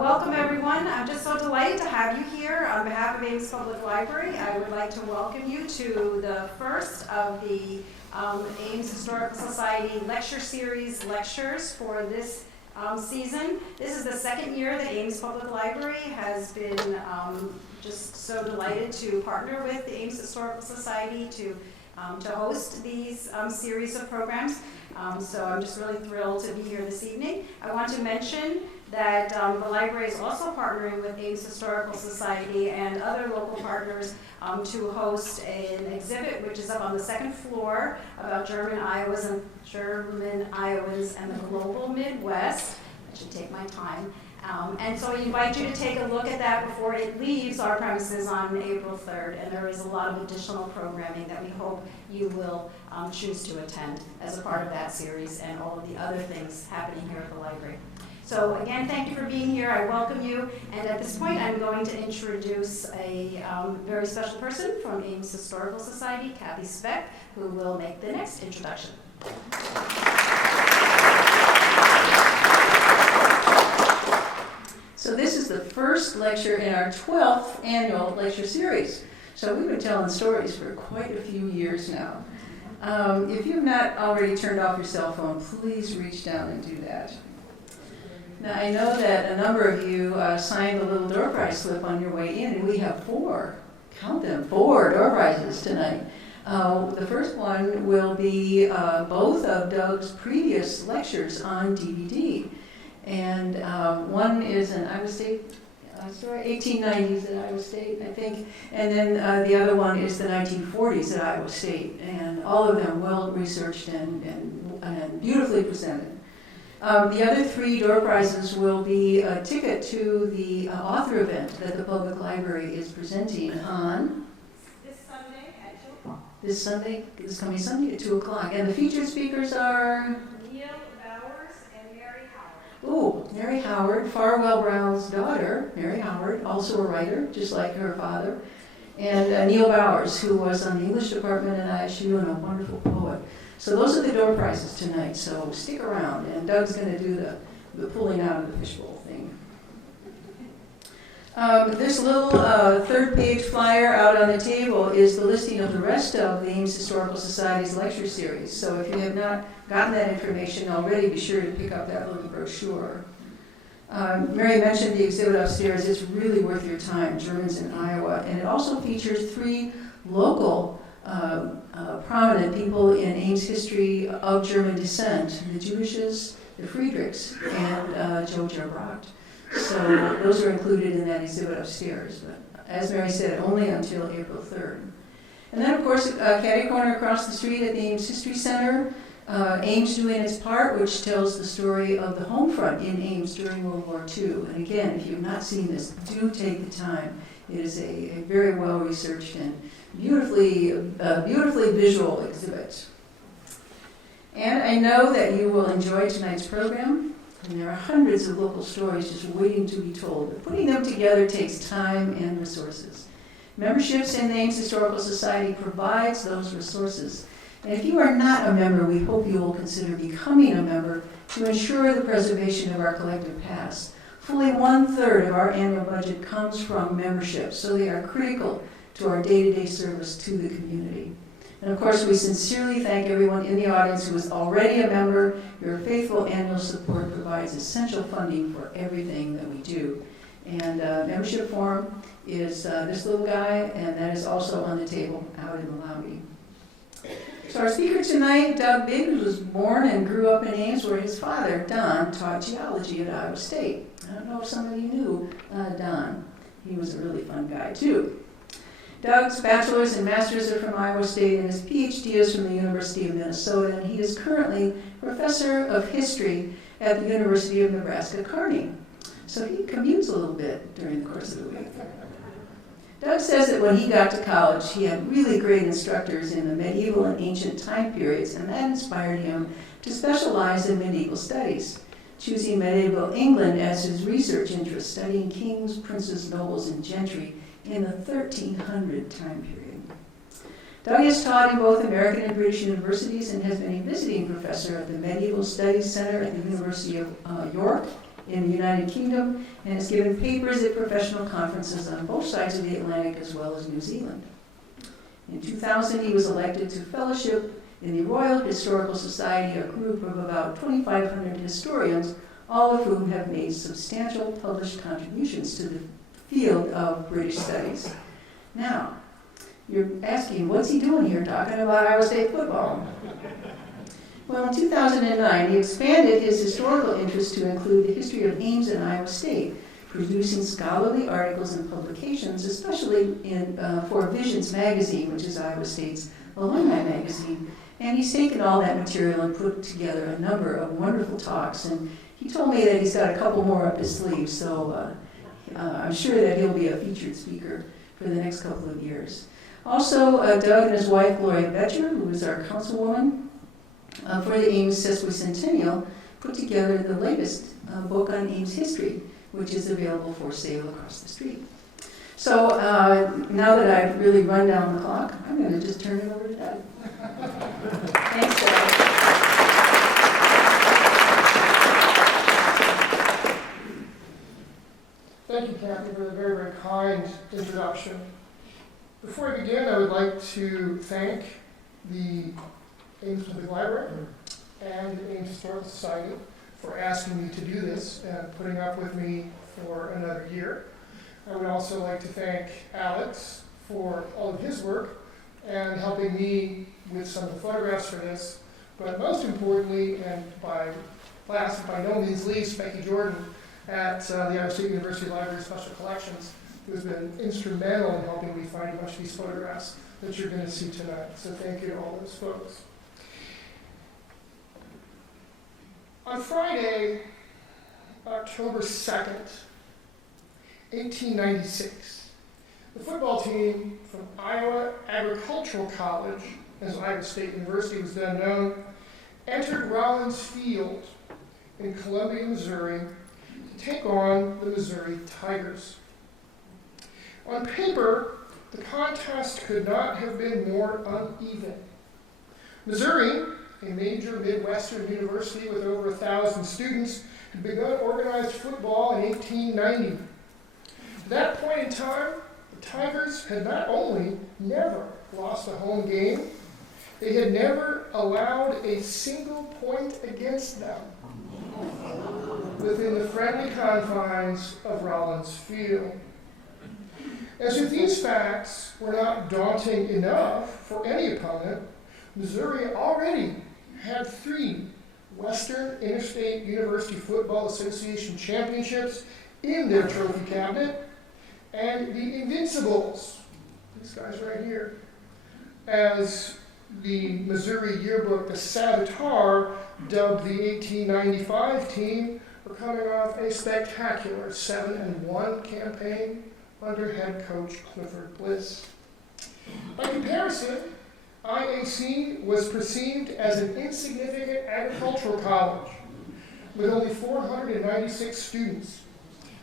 Welcome everyone. I'm just so delighted to have you here. On behalf of Ames Public Library, I would like to welcome you to the first of the Ames Historical Society lecture series lectures for this season. This is the second year that Ames Public Library has been just so delighted to partner with the Ames Historical Society to host these series of programs. So I'm just really thrilled to be here this evening. I want to mention that the library is also partnering with Ames Historical Society and other local partners to host an exhibit which is up on the second floor about German Iowans and the global Midwest. I should take my time. And so I invite you to take a look at that before it leaves our premises on April 3rd. And there is a lot of additional programming that we hope you will choose to attend as a part of that series and all of the other things happening here at the library. So again, thank you for being here. I welcome you. And at this point, I'm going to introduce a very special person from Ames Historical Society, Kathy Speck, who will make the next introduction. So this is the first lecture in our 12th annual lecture series. So we've been telling stories for quite a few years now. If you've not already turned off your cell phone, please reach down and do that. Now I know that a number of you signed the little door prize slip on your way in, and we have four door prizes tonight. The first one will be both of Doug's previous lectures on DVD. And one is an Iowa State story, 1890s at Iowa State, I think. And then the other one is the 1940s at Iowa State. And all of them well researched and beautifully presented. The other three door prizes will be a ticket to the author event that the public library is presenting on This Sunday at 2 o'clock. This coming Sunday at 2 o'clock. And the featured speakers are Mary Howard, Farwell Brown's daughter, Mary Howard, also a writer, just like her father, and Neil Bowers, who was on the English department at ISU and a wonderful poet. So those are the door prizes tonight, so stick around, and Doug's going to do the pulling out of the fishbowl thing. This little third-page flyer out on the table is the listing of the rest of the Ames Historical Society's lecture series. So if you have not gotten that information already, be sure to pick up that little brochure. Mary mentioned the exhibit upstairs. It's really worth your time, Germans in Iowa. And it also features three local prominent people in Ames history of German descent, the Jewishes, the Friedrichs, and Joe Gerbrocht. So those are included in that exhibit upstairs. But as Mary said, only until April 3rd. And then, of course, catty corner across the street at the Ames History Center, Ames doing its part, which tells the story of the home front in Ames during World War II. And again, if you've not seen this, do take the time. It is a very well-researched and beautifully visual exhibit. And I know that you will enjoy tonight's program. And there are hundreds of local stories just waiting to be told. But putting them together takes time and resources. Memberships in the Ames Historical Society provides those resources. And if you are not a member, we hope you will consider becoming a member to ensure the preservation of our collective past. Fully 1/3 of our annual budget comes from memberships, so they are critical to our day-to-day service to the community. And of course, we sincerely thank everyone in the audience who is already a member. Your faithful annual support provides essential funding for everything that we do. And membership form is this little guy, and that is also on the table out in the lobby. So our speaker tonight, Doug Biggs, was born and grew up in Ames, where his father, Don, taught geology at Iowa State. I don't know if some of you knew Don. He was a really fun guy, too. Doug's bachelor's and master's are from Iowa State, and his PhD is from the University of Minnesota, and he is currently professor of history at the University of Nebraska-Kearney. So he commutes a little bit during the course of the week. Doug says that when he got to college, he had really great instructors in the medieval and ancient time periods, and that inspired him to specialize in medieval studies, choosing medieval England as his research interest, studying kings, princes, nobles, and gentry in the 1300 time period. Doug has taught in both American and British universities and has been a visiting professor at the Medieval Studies Center at the University of York in the United Kingdom and has given papers at professional conferences on both sides of the Atlantic as well as New Zealand. In 2000, he was elected to fellowship in the Royal Historical Society, a group of about 2,500 historians, all of whom have made substantial published contributions to the field of British studies. Now, you're asking, what's he doing here talking about Iowa State football? Well, in 2009, he expanded his historical interest to include the history of Ames and Iowa State, producing scholarly articles and publications, especially for Visions magazine, which is Iowa State's alumni magazine. And he's taken all that material and put together a number of wonderful talks. And he told me that he's got a couple more up his sleeve, so I'm sure that he'll be a featured speaker for the next couple of years. Also, Doug and his wife, Gloria Betcher, who is our councilwoman for the Ames Sesquicentennial, put together the latest book on Ames history, which is available for sale across the street. So now that I've really run down the clock, I'm going to just turn it over to Doug. Thanks, Doug. Thank you, Kathy, for the very, very kind introduction. Before I begin, I would like to thank the Ames Public Library and the Ames Historical Society for asking me to do this and putting up with me for another year. I would also like to thank Alex for all of his work and helping me with some of the photographs for this, but most importantly, and last but by no means least, Becky Jordan at the Iowa State University Library Special Collections, who has been instrumental in helping me find a bunch of these photographs that you're going to see tonight. So thank you to all those folks. On Friday, October 2nd, 1896, the football team from Iowa Agricultural College, as Iowa State University was then known, entered Rollins Field in Columbia, Missouri, to take on the Missouri Tigers. On paper, the contest could not have been more uneven. Missouri, a major Midwestern university with over 1,000 students, had begun organized football in 1890. At that point in time, the Tigers had not only never lost a home game, they had never allowed a single point against them within the friendly confines of Rollins Field. As if these facts were not daunting enough for any opponent, Missouri already had 3 Western Interstate University Football Association championships in their trophy cabinet, and the Invincibles, these guys right here, as the Missouri yearbook, the Savitar, dubbed the 1895 team, were coming off a spectacular 7-1 campaign under head coach Clifford Bliss. By comparison, IAC was perceived as an insignificant agricultural college with only 496 students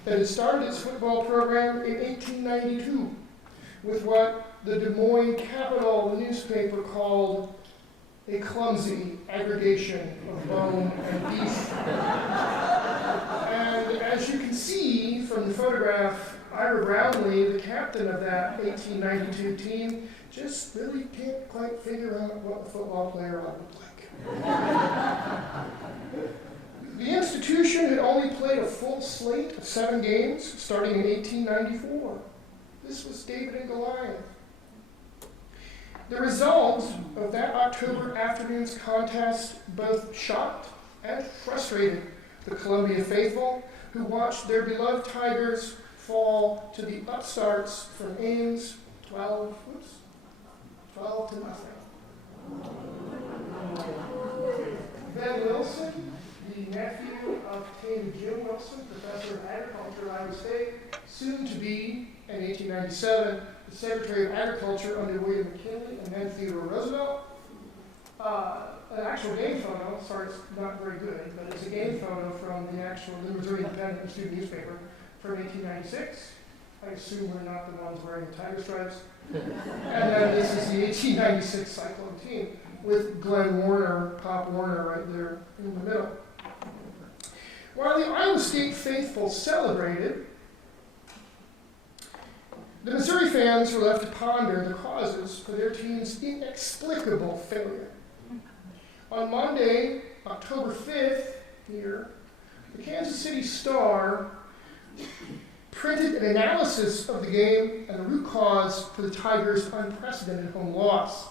that had started its football program in 1892 with what the Des Moines Capital, the newspaper, called a clumsy aggregation of bone and beef. And as you can see from the photograph, Ira Brownlee, the captain of that 1892 team, just really can't quite figure out what a football player ought to look like. The institution had only played a full slate of 7 games starting in 1894. This was David and Goliath. The result of that October afternoon's contest both shocked and frustrated the Columbia faithful, who watched their beloved Tigers fall to the upstarts from Ames 12 to nothing. Ben Wilson, the nephew of King Jim Wilson, professor of agriculture at Iowa State, soon to be, in 1897, the Secretary of Agriculture under William McKinley and then Theodore Roosevelt. An actual game photo, sorry it's not very good, but it's a game photo from the Missouri Independent student newspaper from 1896. I assume we're not the ones wearing the tiger stripes. And then this is the 1896 Cyclone team with Glenn Warner, Pop Warner right there in the middle. While the Iowa State faithful celebrated, the Missouri fans were left to ponder the causes for their team's inexplicable failure. On Monday, October 5th, here, the Kansas City Star printed an analysis of the game and the root cause for the Tigers' unprecedented home loss.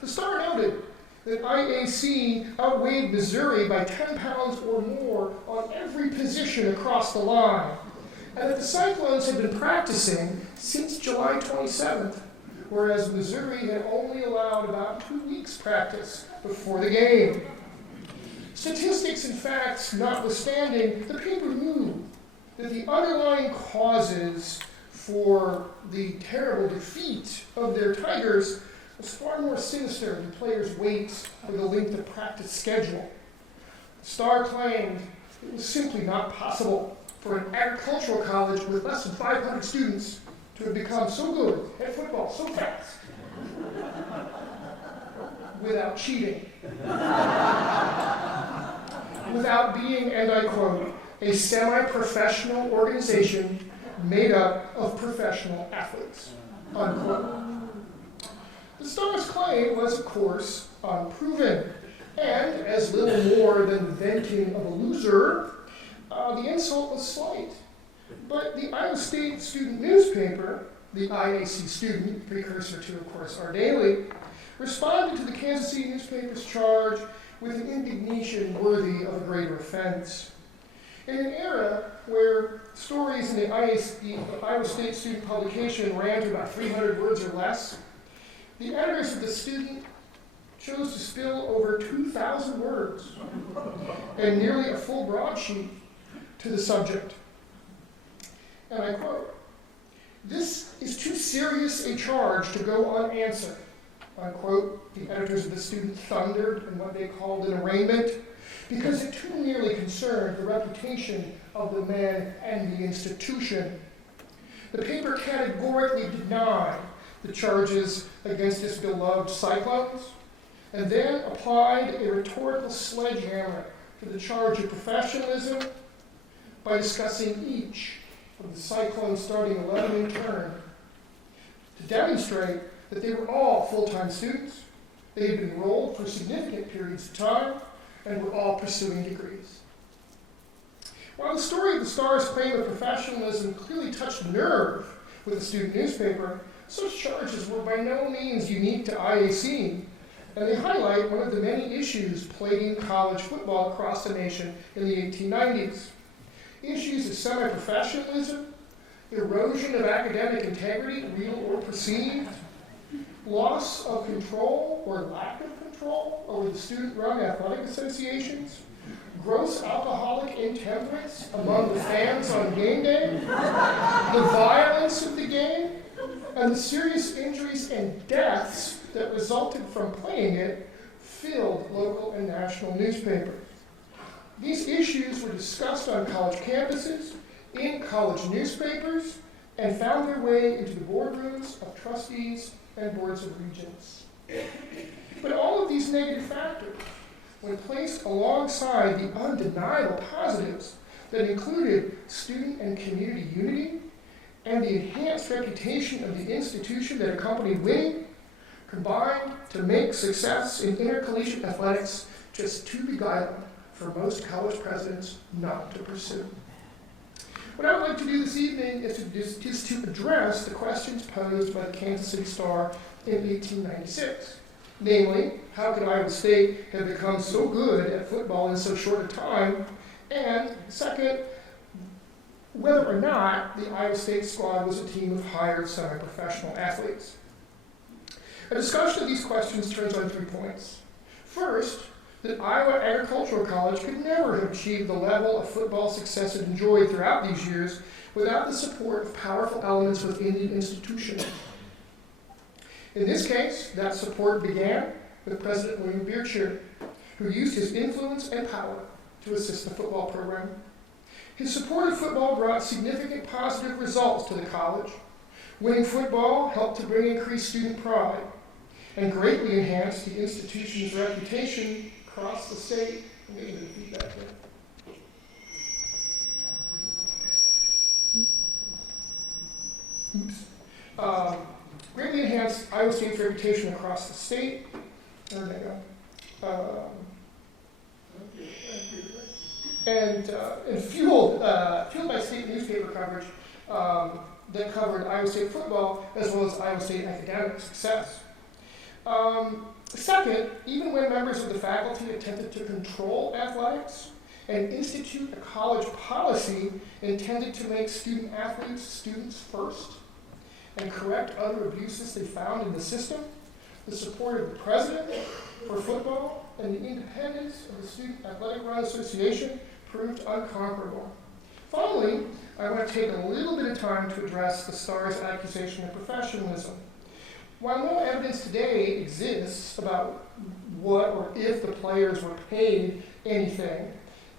The Star noted that IAC outweighed Missouri by 10 pounds or more on every position across the line, and that the Cyclones had been practicing since July 27th, whereas Missouri had only allowed about 2 weeks practice before the game. Statistics and facts notwithstanding, the paper knew that the underlying causes for the terrible defeat of their Tigers was far more sinister than players' weights or the length of practice schedule. The Star claimed it was simply not possible for an agricultural college with less than 500 students to have become so good at football so fast without cheating, without being, and I quote, a semi-professional organization made up of professional athletes, unquote. The Star's claim was, of course, unproven, and as little more than the venting of a loser, the insult was slight. But the Iowa State student newspaper, the IAC Student, precursor to, of course, Our Daily, responded to the Kansas City newspaper's charge with an indignation worthy of a greater offense. In an era where stories in the Iowa State student publication ran to about 300 words or less, the editors of the Student chose to spill over 2,000 words and nearly a full broadsheet to the subject. And I quote, "This is too serious a charge to go unanswered," unquote, the editors of the Student thundered in what they called an arraignment, because it too nearly concerned the reputation of the man and the institution. The paper categorically denied the charges against its beloved Cyclones, and then applied a rhetorical sledgehammer to the charge of professionalism by discussing each of the Cyclones' starting 11 in turn to demonstrate that they were all full-time students, they had been enrolled for significant periods of time, and were all pursuing degrees. While the story of the Star's claim of professionalism clearly touched a nerve with the student newspaper, such charges were by no means unique to IAC, and they highlight one of the many issues plaguing college football across the nation in the 1890s. Issues of semi-professionalism, erosion of academic integrity, real or perceived, loss of control or lack of control over the student-run athletic associations, gross alcoholic intemperance among the fans on game day, the violence of the game, and the serious injuries and deaths that resulted from playing it filled local and national newspapers. These issues were discussed on college campuses, in college newspapers, and found their way into the boardrooms of trustees and boards of regents. But all of these negative factors, when placed alongside the undeniable positives that included student and community unity and the enhanced reputation of the institution that accompanied winning, combined to make success in intercollegiate athletics just too beguiling for most college presidents not to pursue. What I would like to do this evening is to address the questions posed by the Kansas City Star in 1896. Namely, how could Iowa State have become so good at football in so short a time? And second, whether or not the Iowa State squad was a team of hired semi-professional athletes. A discussion of these questions turns on 3 points. First, that Iowa Agricultural College could never have achieved the level of football success it enjoyed throughout these years without the support of powerful elements within the institution. In this case, that support began with President William Beardshear, who used his influence and power to assist the football program. His support of football brought significant positive results to the college. Winning football helped to bring increased student pride and greatly enhanced the institution's reputation across the state. I'm getting the feedback there. Greatly enhanced Iowa State's reputation across the state. There they go. And fueled by state newspaper coverage that covered Iowa State football as well as Iowa State academic success. Second, even when members of the faculty attempted to control athletics and institute a college policy intended to make student athletes students first and correct other abuses they found in the system, the support of the president for football and the independence of the Student Athletic Run Association proved unconquerable. Finally, I want to take a little bit of time to address the Star's accusation of professionalism. While no evidence today exists about what or if the players were paid anything,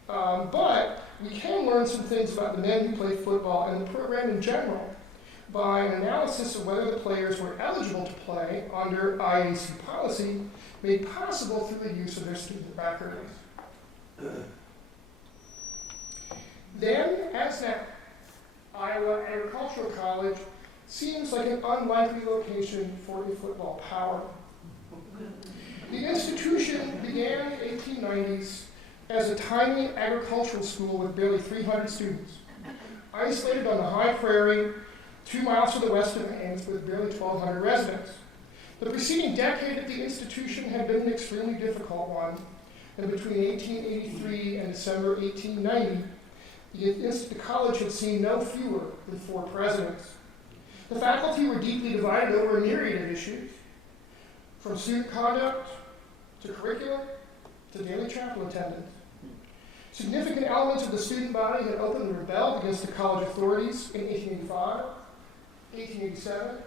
but we can learn some things about the men who played football and the program in general by an analysis of whether the players were eligible to play under IAC policy made possible through the use of their student records. Then, as now, Iowa Agricultural College seems like an unlikely location for a football power. The institution began in the 1890s as a tiny agricultural school with barely 300 students, isolated on the high prairie 2 miles to the west of Ames with barely 1,200 residents. The preceding decade at the institution had been an extremely difficult one, and between 1883 and December 1890, the college had seen no fewer than 4 presidents. The faculty were deeply divided over a myriad of issues, from student conduct to curriculum to daily chapel attendance. Significant elements of the student body had openly rebelled against the college authorities in 1885, 1887,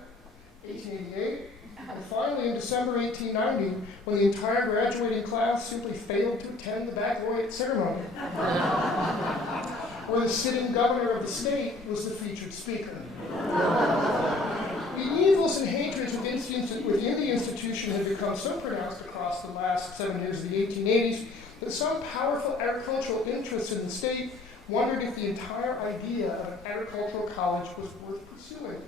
1888, and finally in December 1890, when the entire graduating class simply failed to attend the baccalaureate ceremony, where the sitting governor of the state was the featured speaker. The evils and hatreds within the institution had become so pronounced across the last 7 years of the 1880s that some powerful agricultural interests in the state wondered if the entire idea of an agricultural college was worth pursuing.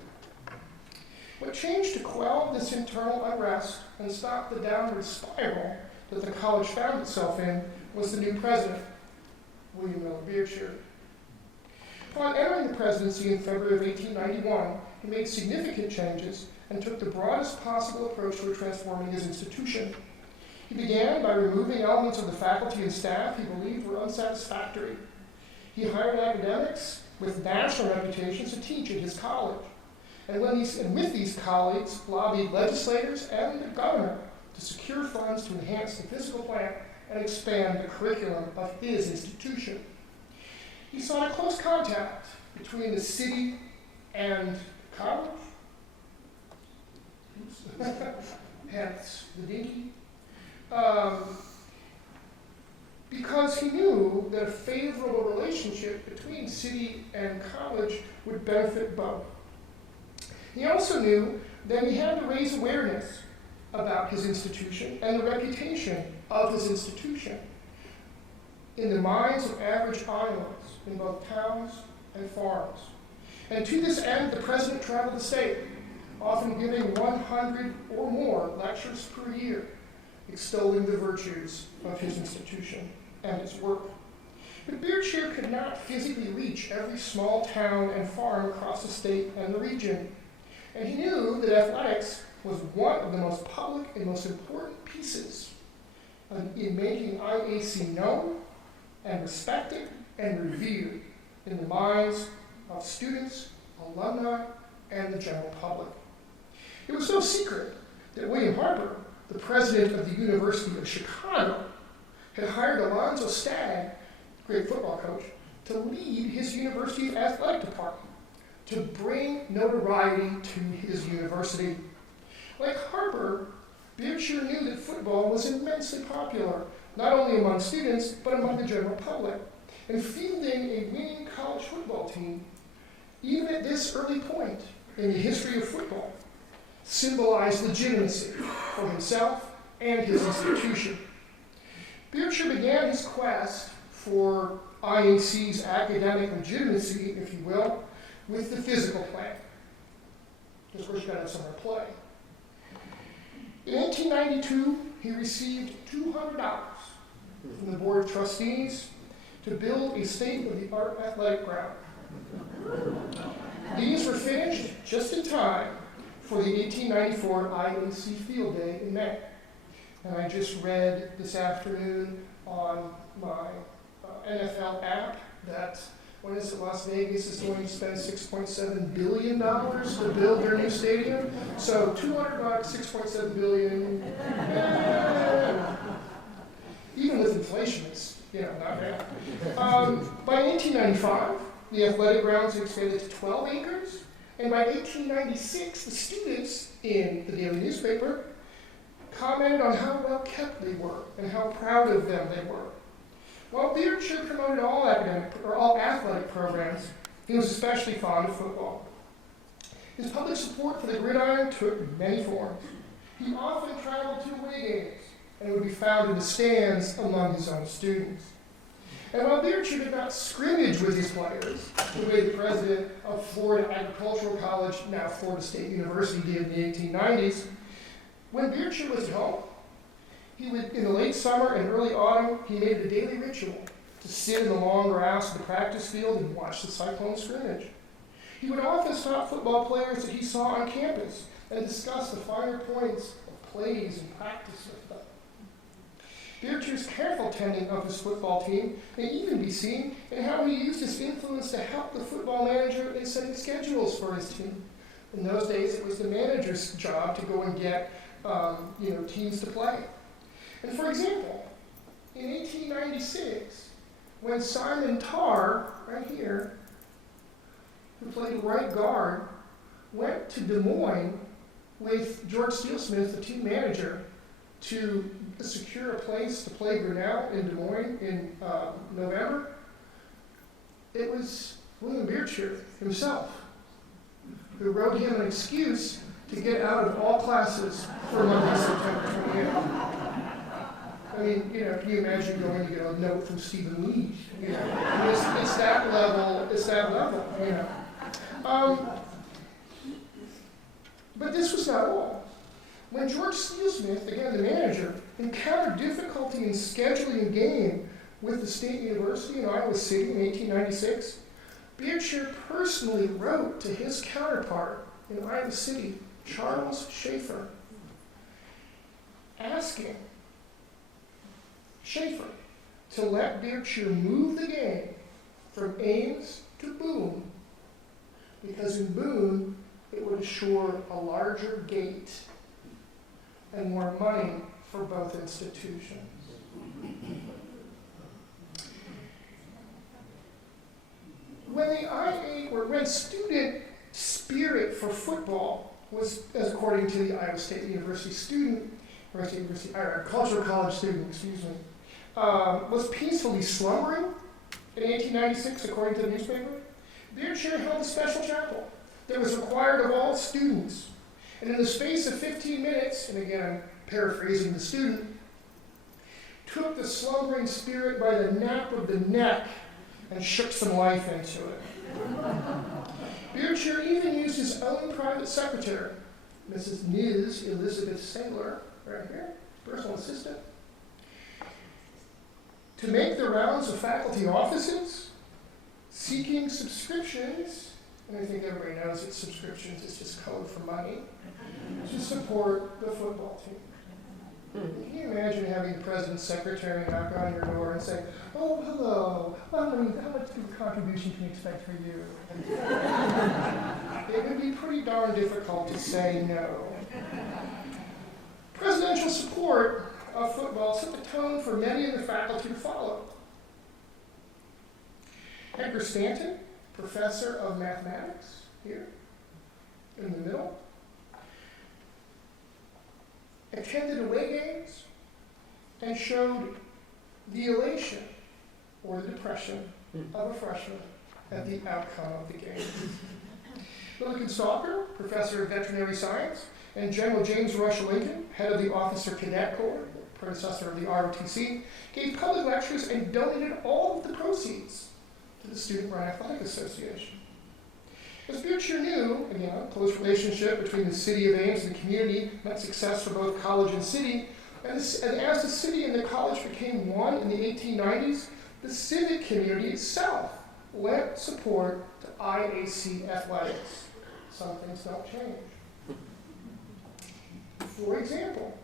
What changed to quell this internal unrest and stop the downward spiral that the college found itself in was the new president, William Beardshear. Upon entering the presidency in February of 1891, he made significant changes and took the broadest possible approach to transforming his institution. He began by removing elements of the faculty and staff he believed were unsatisfactory. He hired academics with national reputations to teach at his college, and with these colleagues, lobbied legislators and the governor to secure funds to enhance the physical plant and expand the curriculum of his institution. He sought a close contact between the city and college, hence the dinky, because he knew that a favorable relationship between city and college would benefit both. He also knew that he had to raise awareness about his institution and the reputation of his institution in the minds of average Iowans in both towns and farms. And to this end, the president traveled the state, often giving 100 or more lectures per year, extolling the virtues of his institution and its work. But Beardshear could not physically reach every small town and farm across the state and the region. And he knew that athletics was one of the most public and most important pieces in making IAC known and respected and revered in the minds of students, alumni, and the general public. It was no secret that William Harper, the president of the University of Chicago, had hired Alonzo Stagg, great football coach, to lead his university's athletic department, to bring notoriety to his university. Like Harper, Beardshear knew that football was immensely popular, not only among students, but among the general public. And fielding a winning college football team, even at this early point in the history of football, symbolized legitimacy for himself and his institution. Beardshear began his quest for IAC's academic legitimacy, if you will, with the physical plant. because of course you got to have somewhere to play. In 1892, he received $200 from the Board of Trustees to build a state-of-the-art athletic ground. These were finished just in time for the 1894 IAC Field Day in May. And I just read this afternoon on my NFL app that, when is it, Las Vegas is going to spend $6.7 billion to build their new stadium. So $200, $6.7 billion. Even with inflation, it's not bad. By 1895, the athletic grounds expanded to 12 acres. And by 1896, the students in the daily newspaper commented on how well kept they were and how proud of them they were. While Beardshear promoted all athletic programs, he was especially fond of football. His public support for the gridiron took many forms. He often traveled to away games and would be found in the stands among his own students. And while Beardshear did not scrimmage with his players, the way the president of Florida Agricultural College, now Florida State University, did in the 1890s, when Beardshear was at home, he would, in the late summer and early autumn, he made it a daily ritual to sit in the long grass of the practice field and watch the Cyclone scrimmage. He would often stop football players that he saw on campus and discuss the finer points of plays and practice with them. Beardshear's careful tending of his football team may even be seen in how he used his influence to help the football manager in setting schedules for his team. In those days, it was the manager's job to go and get teams to play. And for example, in 1896, when Simon Tarr, right here, who played right guard, went to Des Moines with George Steelsmith, the team manager, to secure a place to play Grinnell in Des Moines in November, it was William Beardshear himself who wrote him an excuse to get out of all classes for Monday, September 28th. I mean, can you imagine going to get a note from Stephen Lee? It's that level, But this was not all. When George Steelsmith, again the manager, encountered difficulty in scheduling a game with the State University in Iowa City in 1896, Beardshear personally wrote to his counterpart in Iowa City, Charles Schaefer, asking Schaefer to let Beardshear move the game from Ames to Boone, because in Boone it would assure a larger gate and more money for both institutions. When student spirit for football was, as according to the Iowa State University Agricultural College student, was peacefully slumbering in 1896, according to the newspaper, Beardshear held a special chapel that was required of all students. And in the space of 15 minutes, and again I'm paraphrasing the student, took the slumbering spirit by the nape of the neck and shook some life into it. Beardshear even used his own private secretary, Mrs. Ms. Elizabeth Saylor, right here, personal assistant, to make the rounds of faculty offices, seeking subscriptions, and I think everybody knows that subscriptions is just code for money, to support the football team. Can you imagine having the president's secretary knock on your door and say, "Oh, hello, how much contribution can we expect for you?" It would be pretty darn difficult to say no. Presidential support of football set the tone for many of the faculty to follow. Edgar Stanton, professor of mathematics, here in the middle, attended away games and showed the elation or the depression of a freshman at the outcome of the game. Milliken Stalker, professor of veterinary science, and General James Rush Lincoln, head of the Officer Cadet Corps, predecessor of the ROTC, gave public lectures and donated all of the proceeds to the Student Run Athletic Association. As Beardshear knew, again, a close relationship between the city of Ames and the community meant success for both college and city. And as the city and the college became one in the 1890s, the civic community itself lent support to IAC athletics. Some things don't change. For example,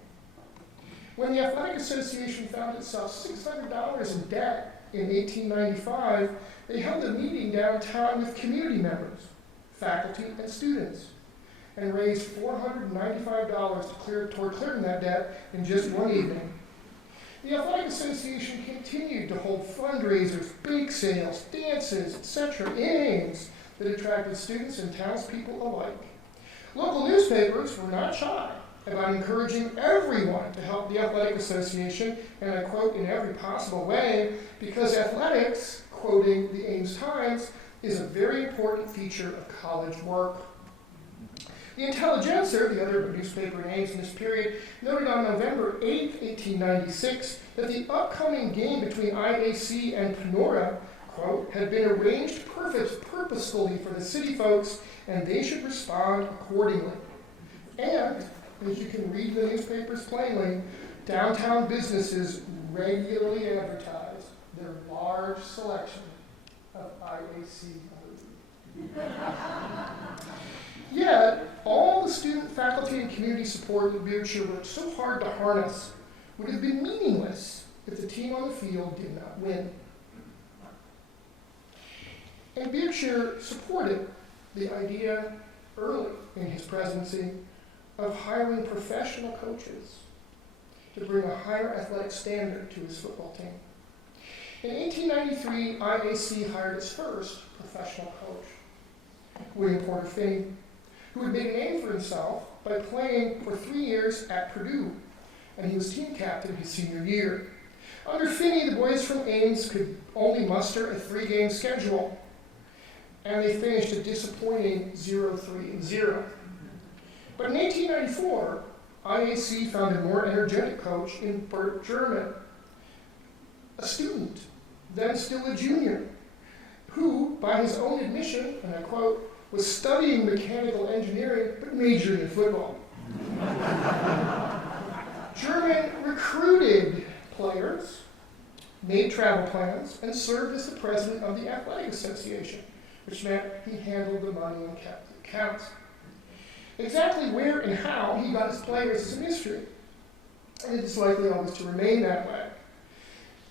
when the Athletic Association found itself $600 in debt in 1895, they held a meeting downtown with community members, faculty, and students, and raised $495 toward clearing that debt in just one evening. The Athletic Association continued to hold fundraisers, bake sales, dances, etc. in Ames that attracted students and townspeople alike. Local newspapers were not shy about encouraging everyone to help the Athletic Association, and I quote, in every possible way, because athletics, quoting the Ames Times, is a very important feature of college work. The Intelligencer, the other newspaper in Ames in this period, noted on November 8, 1896, that the upcoming game between IAC and Panora, quote, had been arranged purposefully for the city folks, and they should respond accordingly. And, as you can read in the newspapers plainly, downtown businesses regularly advertise their large selection of IAC. Yet, all the student, faculty, and community support that Beardshear worked so hard to harness would have been meaningless if the team on the field did not win. And Beardshear supported the idea early in his presidency of hiring professional coaches to bring a higher athletic standard to his football team. In 1893, IAC hired its first professional coach, William Porter Finney, who had made a name for himself by playing for 3 years at Purdue, and he was team captain his senior year. Under Finney, the boys from Ames could only muster a 3-game schedule, and they finished a disappointing 0-3-0. But in 1894, IAC found a more energetic coach in Bert German, a student, then still a junior, who, by his own admission, and I quote, was studying mechanical engineering but majoring in football. German recruited players, made travel plans, and served as the president of the Athletic Association, which meant he handled the money and kept the accounts. Exactly where and how he got his players is a mystery, and it is likely always to remain that way.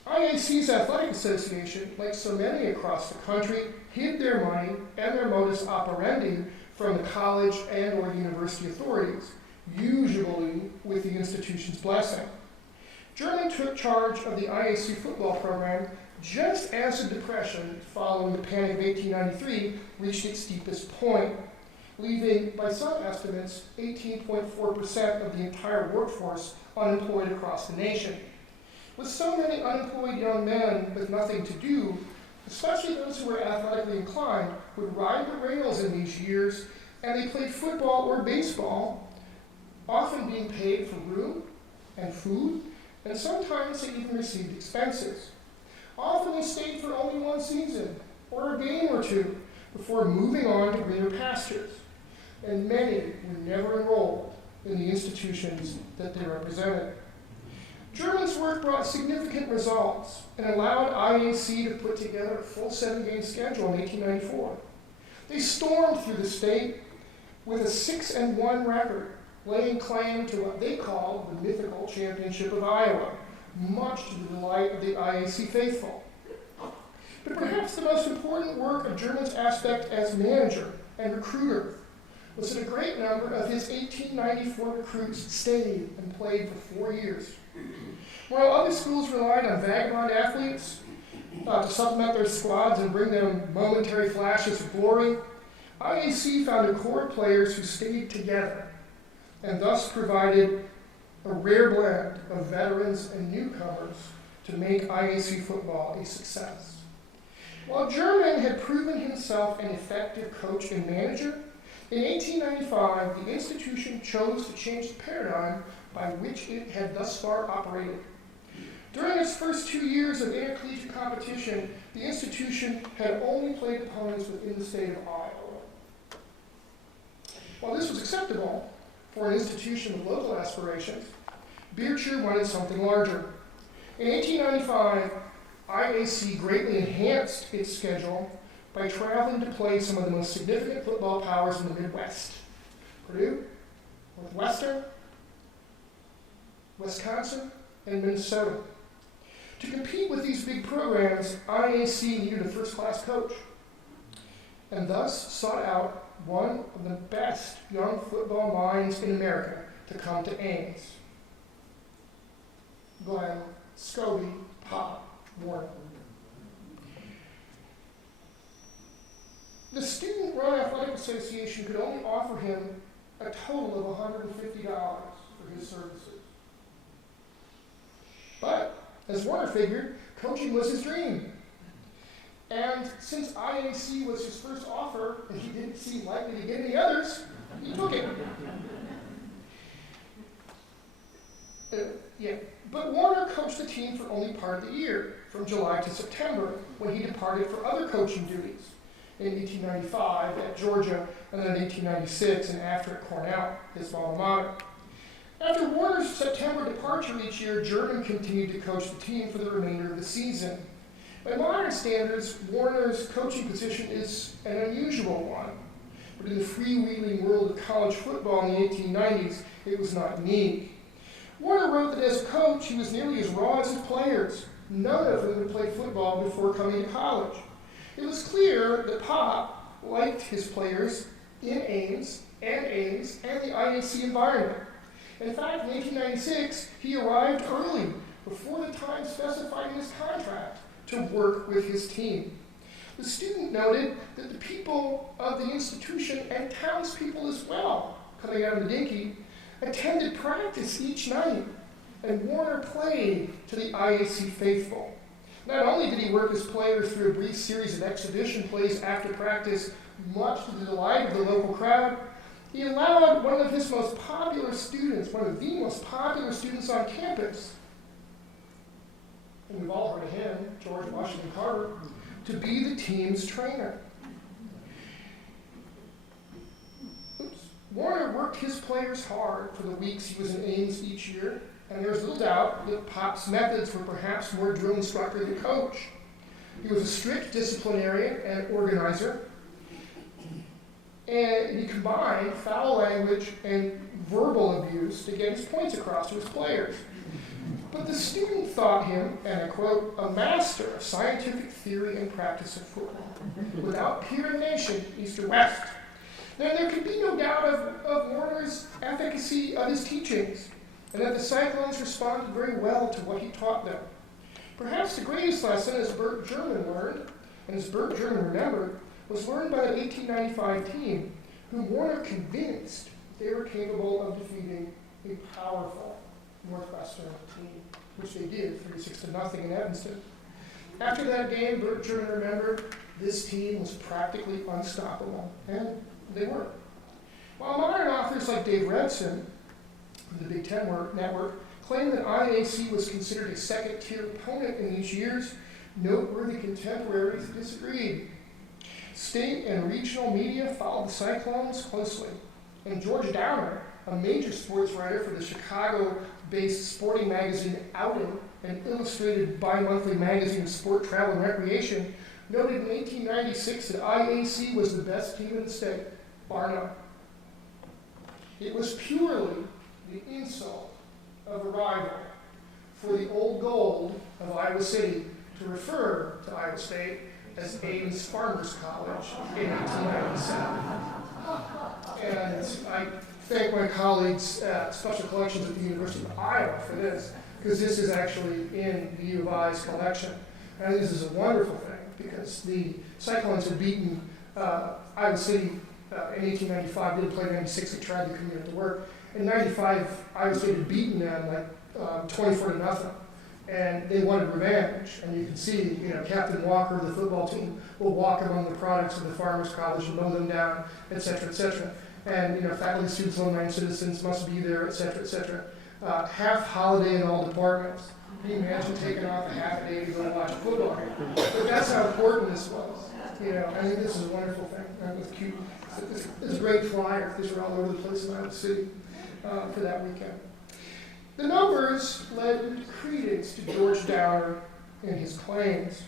IAC's Athletic Association, like so many across the country, hid their money and their modus operandi from the college and or the university authorities, usually with the institution's blessing. German took charge of the IAC football program just as the Depression following the Panic of 1893 reached its steepest point, leaving, by some estimates, 18.4% of the entire workforce unemployed across the nation. With so many unemployed young men with nothing to do, especially those who were athletically inclined, would ride the rails in these years, and they played football or baseball, often being paid for room and food, and sometimes they even received expenses. Often they stayed for only one season, or a game or two, before moving on to greener pastures, and many were never enrolled in the institutions that they represented. German's work brought significant results and allowed IAC to put together a full 7-game schedule in 1894. They stormed through the state with a 6-1 record, laying claim to what they called the mythical Championship of Iowa, much to the delight of the IAC faithful. But perhaps the most important work of German's aspect as manager and recruiter was that a great number of his 1894 recruits stayed and played for 4 years. While other schools relied on vagabond athletes to supplement their squads and bring them momentary flashes of glory, IAC found a core of players who stayed together and thus provided a rare blend of veterans and newcomers to make IAC football a success. While German had proven himself an effective coach and manager, in 1895 the institution chose to change the paradigm by which it had thus far operated. During its first 2 years of intercollegiate competition, the institution had only played opponents within the state of Iowa. While this was acceptable for an institution with local aspirations, Beardshear wanted something larger. In 1895, IAC greatly enhanced its schedule by traveling to play some of the most significant football powers in the Midwest: Purdue, Northwestern, Wisconsin, and Minnesota. To compete with these big programs, IAC needed a first-class coach, and thus sought out one of the best young football minds in America to come to Ames: Glenn Scobie Pop Warner. The Student-Run Athletic Association could only offer him a total of $150 for his services. But, as Warner figured, coaching was his dream. And since IAC was his first offer, and he didn't seem likely to get any others, he took it. But Warner coached the team for only part of the year, from July to September, when he departed for other coaching duties. In 1895 at Georgia, and then in 1896 and after at Cornell, his alma mater. After Warner's September departure each year, German continued to coach the team for the remainder of the season. By modern standards, Warner's coaching position is an unusual one, but in the freewheeling world of college football in the 1890s, it was not unique. Warner wrote that as a coach, he was nearly as raw as his players. None of them had played football before coming to college. It was clear that Pop liked his players in Ames and the IAC environment. In fact, in 1896, he arrived early, before the time specified in his contract, to work with his team. The student noted that the people of the institution, and townspeople as well, coming out of the dinky, attended practice each night, and Warner played to the IAC faithful. Not only did he work his players through a brief series of exhibition plays after practice, much to the delight of the local crowd, he allowed one of the most popular students on campus, and we've all heard of him, George Washington Carver, to be the team's trainer. Warner worked his players hard for the weeks he was in Ames each year, and there's little doubt that Pop's methods were perhaps more drill instructor than coach. He was a strict disciplinarian and organizer, and he combined foul language and verbal abuse to get his points across to his players. But the student thought him, and I quote, a master of scientific theory and practice of football, without peer in nation, east or west. Now, there could be no doubt of Warner's efficacy of his teachings, and that the Cyclones responded very well to what he taught them. Perhaps the greatest lesson, as Bert German learned, and as Bert German remembered, was learned by the 1895 team, whom Warner convinced they were capable of defeating a powerful Northwestern team, which they did 36-0 in Evanston. After that game, Bert German remembered, this team was practically unstoppable, and they were. While modern authors like Dave Redson, the Big Ten Network, claimed that IAC was considered a second-tier opponent in these years, noteworthy contemporaries disagreed. State and regional media followed the Cyclones closely, and George Downer, a major sports writer for the Chicago-based sporting magazine Outing, an illustrated bi-monthly magazine of sport, travel, and recreation, noted in 1896 that IAC was the best team in the state, bar none. It was purely the insult of a rival for the old gold of Iowa City to refer to Iowa State as Ames Farmers College in 1897. And I thank my colleagues at Special Collections at the University of Iowa for this, because this is actually in the U of I's collection. And I think this is a wonderful thing, because the Cyclones had beaten Iowa City in 1895, didn't play in 96, they tried to come in to work. In 95, Iowa State had beaten them like 24-0, and they wanted revenge. And you can see, Captain Walker of the football team will walk among the products of the Farmers College and mow them down, et cetera, et cetera. And, faculty, students, alumni, and citizens must be there, et cetera, et cetera. Half holiday in all departments. Can you imagine taking off a half a day to go and watch a football game? But that's how important this was. You know, I think this is a wonderful thing. It's cute. It's a great flyer. These are all over the place in Iowa City for that weekend. The numbers led credence to George Downer and his claims.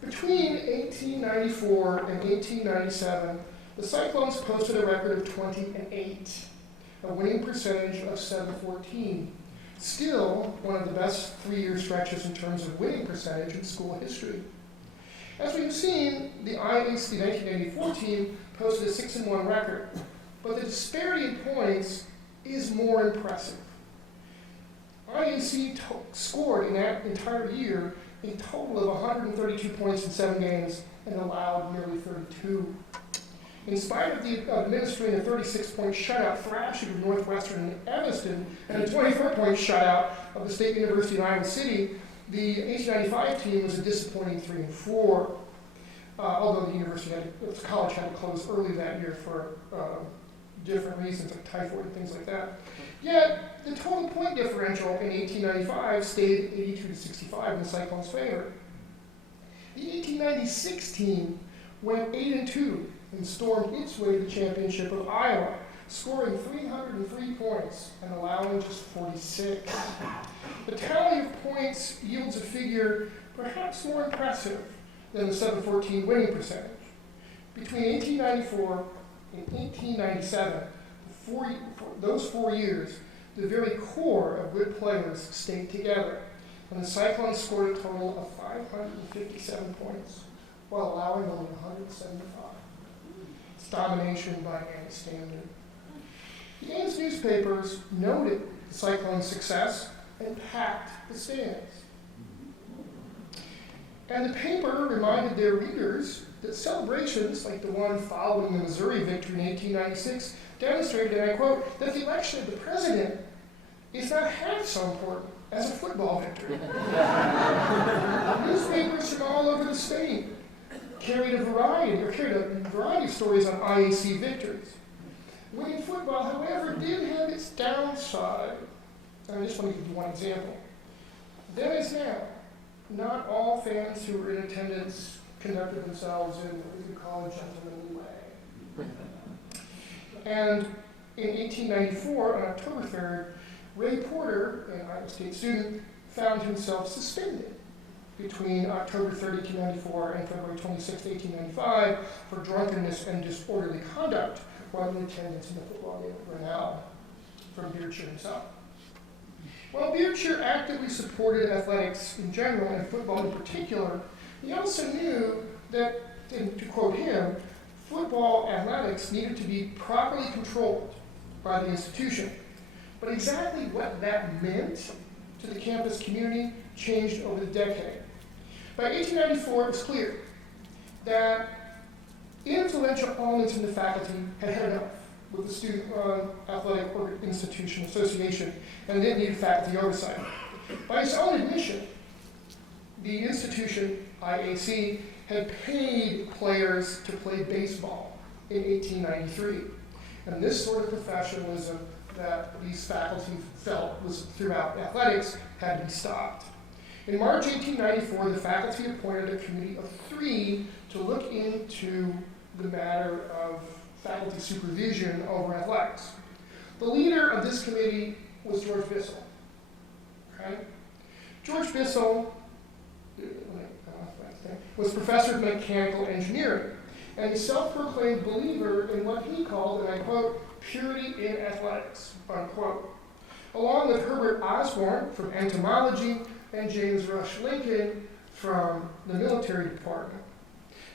Between 1894 and 1897, the Cyclones posted a record of 20-8, a winning percentage of 714. Still one of the best three-year stretches in terms of winning percentage in school history. As we've seen, the IAC 1984 team posted a 6-1 record, but the disparity in points is more impressive. IAC scored in that entire year a total of 132 points in 7 games and allowed nearly 32. In spite of administering a 36-point shutout thrashing of Northwestern and Evanston and a 24-point shutout of the State University of Iowa City, the 1895 team was a disappointing 3-4. Although the college had to close early that year for different reasons, like typhoid and things like that. Yet, the total point differential in 1895 stayed 82-65 in the Cyclones' favor. The 1896 team went 8-2 and stormed its way to the championship of Iowa, scoring 303 points and allowing just 46. The tally of points yields a figure perhaps more impressive than the 714 winning percentage. Between 1894 and 1897, those 4 years, the very core of good players stayed together, and the Cyclones scored a total of 557 points, while allowing only 175. It's domination by any standard. The Ames newspapers noted the Cyclones' success and packed the stands. And the paper reminded their readers that celebrations like the one following the Missouri victory in 1896 demonstrated, and I quote, that the election of the president is not half so important as a football victory. Newspapers from all over the state carried a variety of stories on IAC victories. Winning football, however, did have its downside. And I just want to give you one example. Then as now, not all fans who were in attendance conducted themselves in what we call a gentlemanly way. And in 1894, on October 3rd, Ray Porter, an Iowa State student, found himself suspended between October 3rd, 1894 and February 26, 1895 for drunkenness and disorderly conduct while in attendance in the football game at Grinnell from Beardshear himself. While Beardshear actively supported athletics in general and football in particular, he also knew that, and to quote him, football athletics needed to be properly controlled by the institution. But exactly what that meant to the campus community changed over the decade. By 1894, it was clear that influential elements in the faculty had had enough with the Student Athletic Institution Association, and it needed faculty oversight. By its own admission, the institution, IAC, had paid players to play baseball in 1893. And this sort of professionalism that these faculty felt was throughout athletics had to be stopped. In March 1894, the faculty appointed a committee of 3 to look into the matter of faculty supervision over athletics. The leader of this committee was George Bissell. Okay? George Bissell was professor of mechanical engineering and a self-proclaimed believer in what he called, and I quote, purity in athletics, unquote. Along with Herbert Osborne from entomology and James Rush Lincoln from the military department.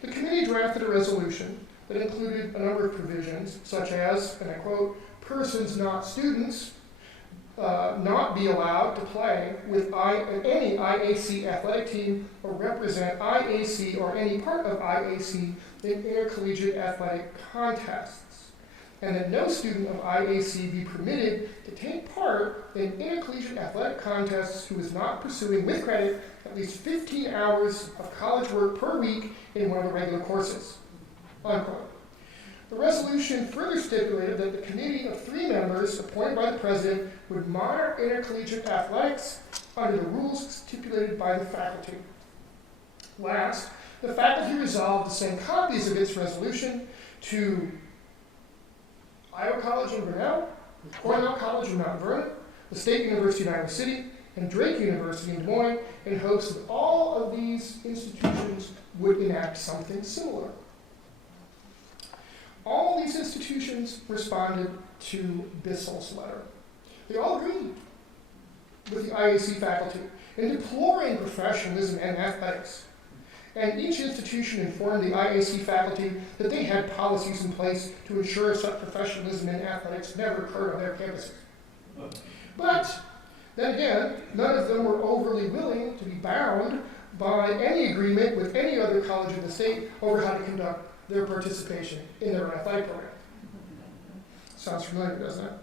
The committee drafted a resolution that included a number of provisions, such as, and I quote, persons not students not be allowed to play with any IAC athletic team or represent IAC or any part of IAC in intercollegiate athletic contests, and that no student of IAC be permitted to take part in intercollegiate athletic contests who is not pursuing with credit at least 15 hours of college work per week in one of the regular courses, unquote. The resolution further stipulated that the committee of 3 members appointed by the president would monitor intercollegiate athletics under the rules stipulated by the faculty. Last, the faculty resolved to send copies of its resolution to Iowa College in Grinnell, Cornell College in Mount Vernon, the State University in Iowa City, and Drake University in Des Moines, in hopes that all of these institutions would enact something similar. All these institutions responded to Bissell's letter. They all agreed with the IAC faculty in deploring professionalism and athletics. And each institution informed the IAC faculty that they had policies in place to ensure such professionalism in athletics never occurred on their campuses. But then again, none of them were overly willing to be bound by any agreement with any other college in the state over how to conduct their participation in their athletic program. Sounds familiar, doesn't it?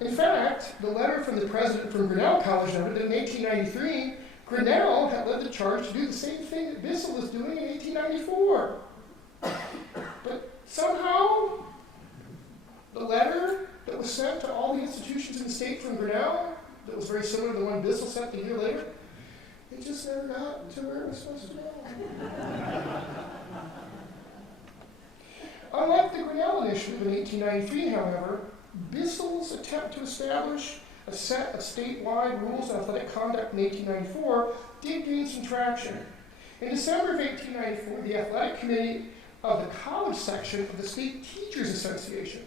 In fact, the letter from the president from Grinnell College noted that in 1893, Grinnell had led the charge to do the same thing that Bissell was doing in 1894. But somehow, the letter that was sent to all the institutions in the state from Grinnell, that was very similar to the one Bissell sent a year later, it just never got to where it was supposed to go. Unlike the Grinnell Initiative in 1893, however, Bissell's attempt to establish a set of statewide rules of athletic conduct in 1894 did gain some traction. In December of 1894, the athletic committee of the college section of the State Teachers Association,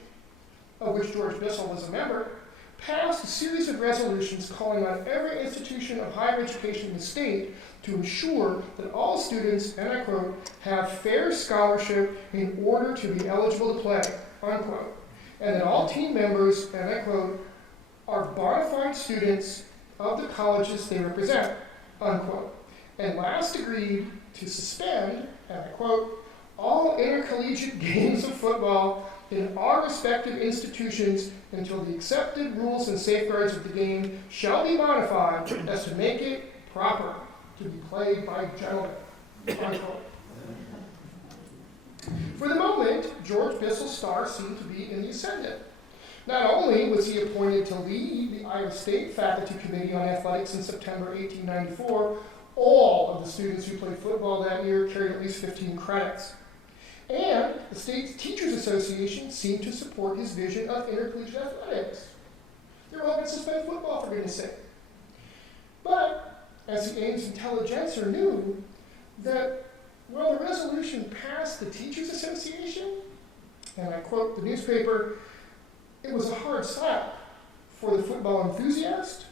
of which George Bissell was a member, passed a series of resolutions calling on every institution of higher education in the state to ensure that all students, and I quote, have fair scholarship in order to be eligible to play, unquote, and that all team members, and I quote, are bona fide students of the colleges they represent, unquote, and last agreed to suspend, and I quote, all intercollegiate games of football in our respective institutions until the accepted rules and safeguards of the game shall be modified as to make it proper to be played by gentlemen, unquote. For the moment, George Bissell's star seemed to be in the ascendant. Not only was he appointed to lead the Iowa State Faculty Committee on Athletics in September 1894, all of the students who played football that year carried at least 15 credits. And the State Teachers Association seemed to support his vision of intercollegiate athletics. They were all going to suspend football, for goodness sake. But, as the Ames intelligentsia knew, that, well, the resolution passed the Teachers Association, and I quote the newspaper, it was a hard slap for the football enthusiast.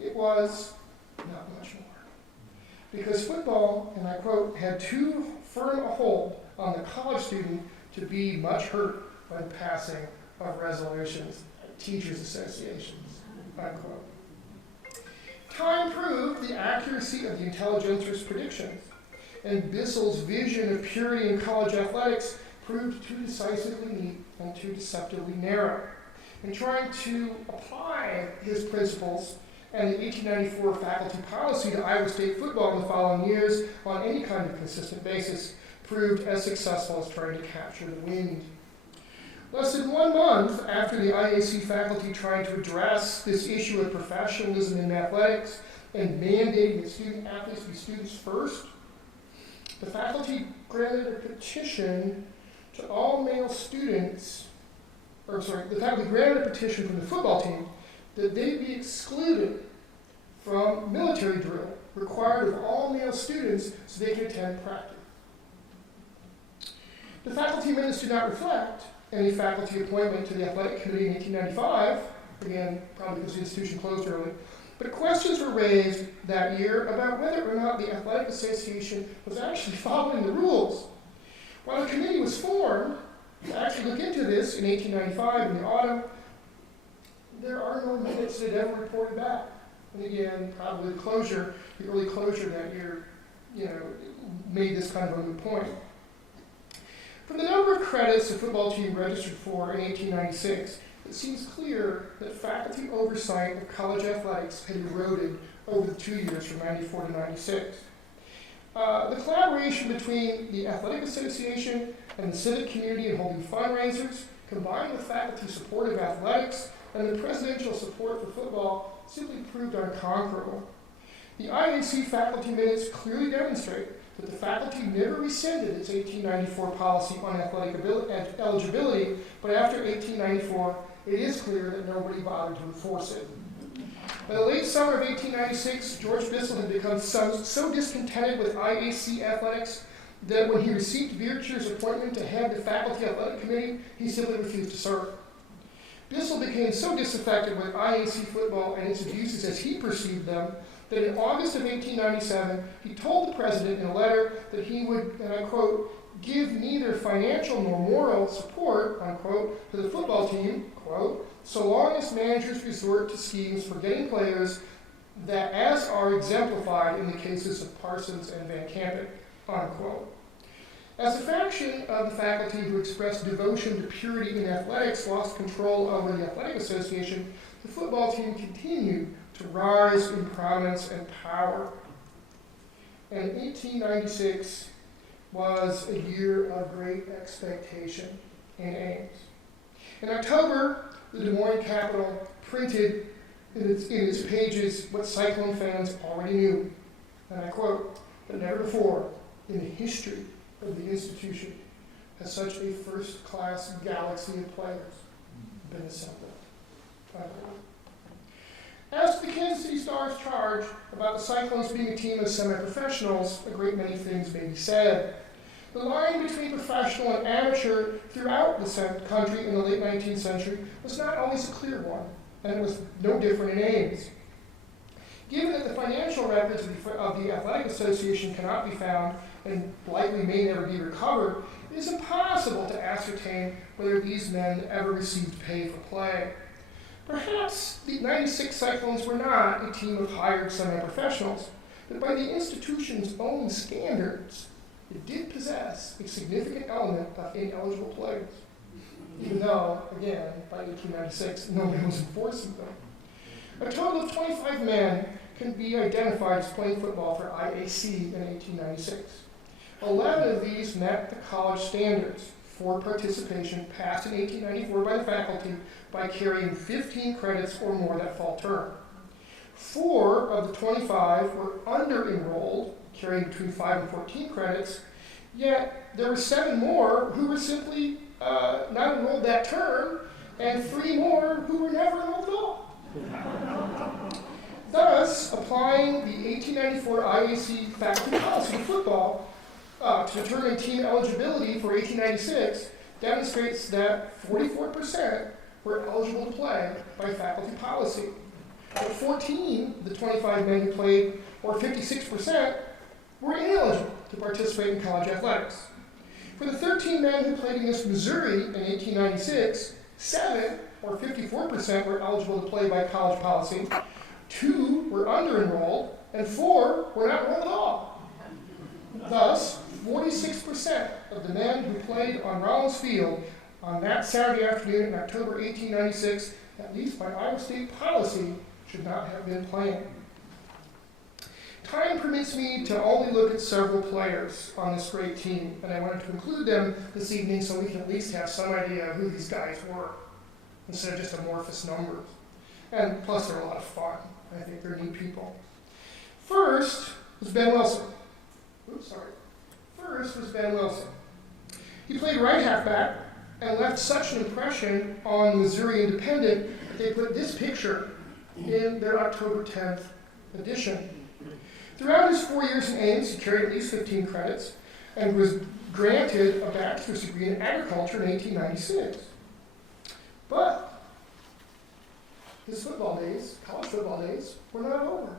It was not much more. Because football, and I quote, had too firm a hold on the college student to be much hurt by the passing of resolutions at teachers' associations, unquote. Time proved the accuracy of the intelligencer's predictions, and Bissell's vision of purity in college athletics proved too decisively neat and too deceptively narrow. In trying to apply his principles and the 1894 faculty policy to Iowa State football in the following years on any kind of consistent basis proved as successful as trying to capture the wind. Less than 1 month after the IAC faculty tried to address this issue of professionalism in athletics and mandating that student athletes be students first, the faculty granted a petition to all male students, the faculty granted a petition from the football team that they be excluded from military drill required of all male students so they could attend practice. The faculty minutes do not reflect any faculty appointment to the athletic committee in 1895, again, probably because the institution closed early, but questions were raised that year about whether or not the athletic association was actually following the rules. While the committee was formed to actually look into this in 1895 in the autumn, there are no minutes that ever reported back. And again, probably the early closure that year, made this kind of a moot point. From the number of credits the football team registered for in 1896, it seems clear that faculty oversight of college athletics had eroded over the 2 years from 94 to 96. The collaboration between the Athletic Association and the civic community in holding fundraisers, combined with faculty support of athletics and the presidential support for football, simply proved unconquerable. The IAC faculty minutes clearly demonstrate that the faculty never rescinded its 1894 policy on athletic eligibility, but after 1894, it is clear that nobody bothered to enforce it. By the late summer of 1896, George Bissell had become so discontented with IAC athletics that when he received Beardshear's appointment to head the faculty athletic committee, he simply refused to serve. Bissell became so disaffected with IAC football and its abuses as he perceived them that in August of 1897, he told the president in a letter that he would, and I quote, give neither financial nor moral support, unquote, to the football team, quote, so long as managers resort to schemes for getting players that as are exemplified in the cases of Parsons and Van Campen, unquote. As a faction of the faculty who expressed devotion to purity in athletics lost control over the athletic association, the football team continued to rise in prominence and power. And 1896 was a year of great expectation in Ames. In October, the Des Moines Capital printed in its pages what Cyclone fans already knew, and I quote, but never before in the history of the institution has such a first-class galaxy of players been assembled. As to the Kansas City Star's charge about the Cyclones being a team of semi-professionals, a great many things may be said. The line between professional and amateur throughout the country in the late 19th century was not always a clear one, and it was no different in Ames. Given that the financial records of the Athletic Association cannot be found and likely may never be recovered, it is impossible to ascertain whether these men ever received pay for play. Perhaps the 96 Cyclones were not a team of hired semi-professionals, but by the institution's own standards, it did possess a significant element of ineligible players, even though, again, by 1896, nobody was enforcing them. A total of 25 men can be identified as playing football for IAC in 1896. 11 of these met the college standards for participation passed in 1894 by the faculty by carrying 15 credits or more that fall term. 4 of the 25 were under-enrolled, carrying between 5 and 14 credits, yet there were 7 more who were simply not enrolled that term, and 3 more who were never enrolled at all. Thus, applying the 1894 IAC faculty policy to football to determine team eligibility for 1896 demonstrates that 44% were eligible to play by faculty policy. But 14 of the 25 men who played, or 56%, were ineligible to participate in college athletics. For the 13 men who played against Missouri in 1896, 7, or 54%, were eligible to play by college policy, 2 were under-enrolled, and 4 were not enrolled at all. Thus, 46% of the men who played on Rollins Field on that Saturday afternoon in October 1896, at least by Iowa State policy, should not have been playing. Time permits me to only look at several players on this great team, and I wanted to include them this evening so we can at least have some idea of who these guys were, instead of just amorphous numbers. And plus, they're a lot of fun. I think they're neat people. First was Ben Wilson. First was Ben Wilson. He played right halfback and left such an impression on Missouri Independent that they put this picture in their October 10th edition. Throughout his 4 years in Ames, he carried at least 15 credits and was granted a bachelor's degree in agriculture in 1896. But his football days, college football days, were not over.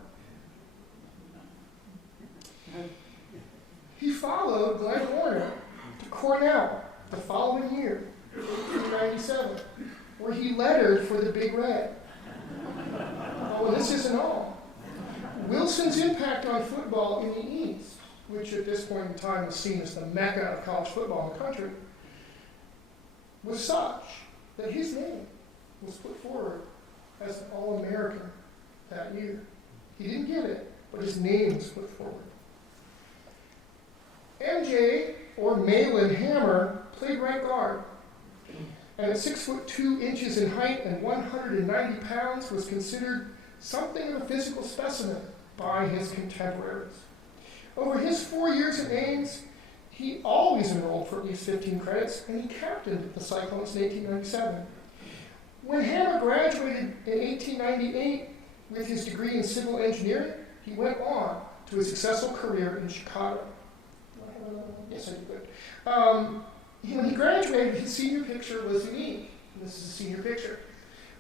He followed Glenn Warner to Cornell the following year, 1897, where he lettered for the Big Red. Oh, and this isn't all. Wilson's impact on football in the East, which at this point in time was seen as the mecca of college football in the country, was such that his name was put forward as an All-American that year. He didn't get it, but his name was put forward. MJ, or Malin Hammer, played right guard, and at 6'2" in height and 190 pounds was considered something of a physical specimen by his contemporaries. Over his 4 years at Ames, he always enrolled for at least 15 credits, and he captained the Cyclones in 1897. When Hammer graduated in 1898 with his degree in civil engineering, he went on to a successful career in Chicago. Yes, I do good. When he graduated, his senior picture was unique. This is a senior picture.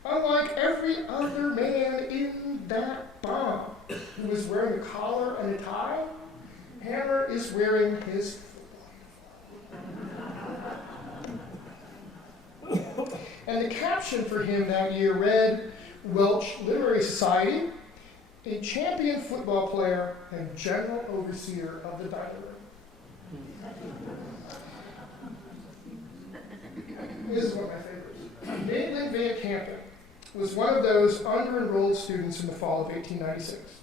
Unlike every other man in that bomb who was wearing a collar and a tie, Hammer is wearing his and the caption for him that year read, Welch Literary Society, a champion football player and general overseer of the dining room. This is one of my favorites. Maitland Van Campen was one of those under-enrolled students in the fall of 1896.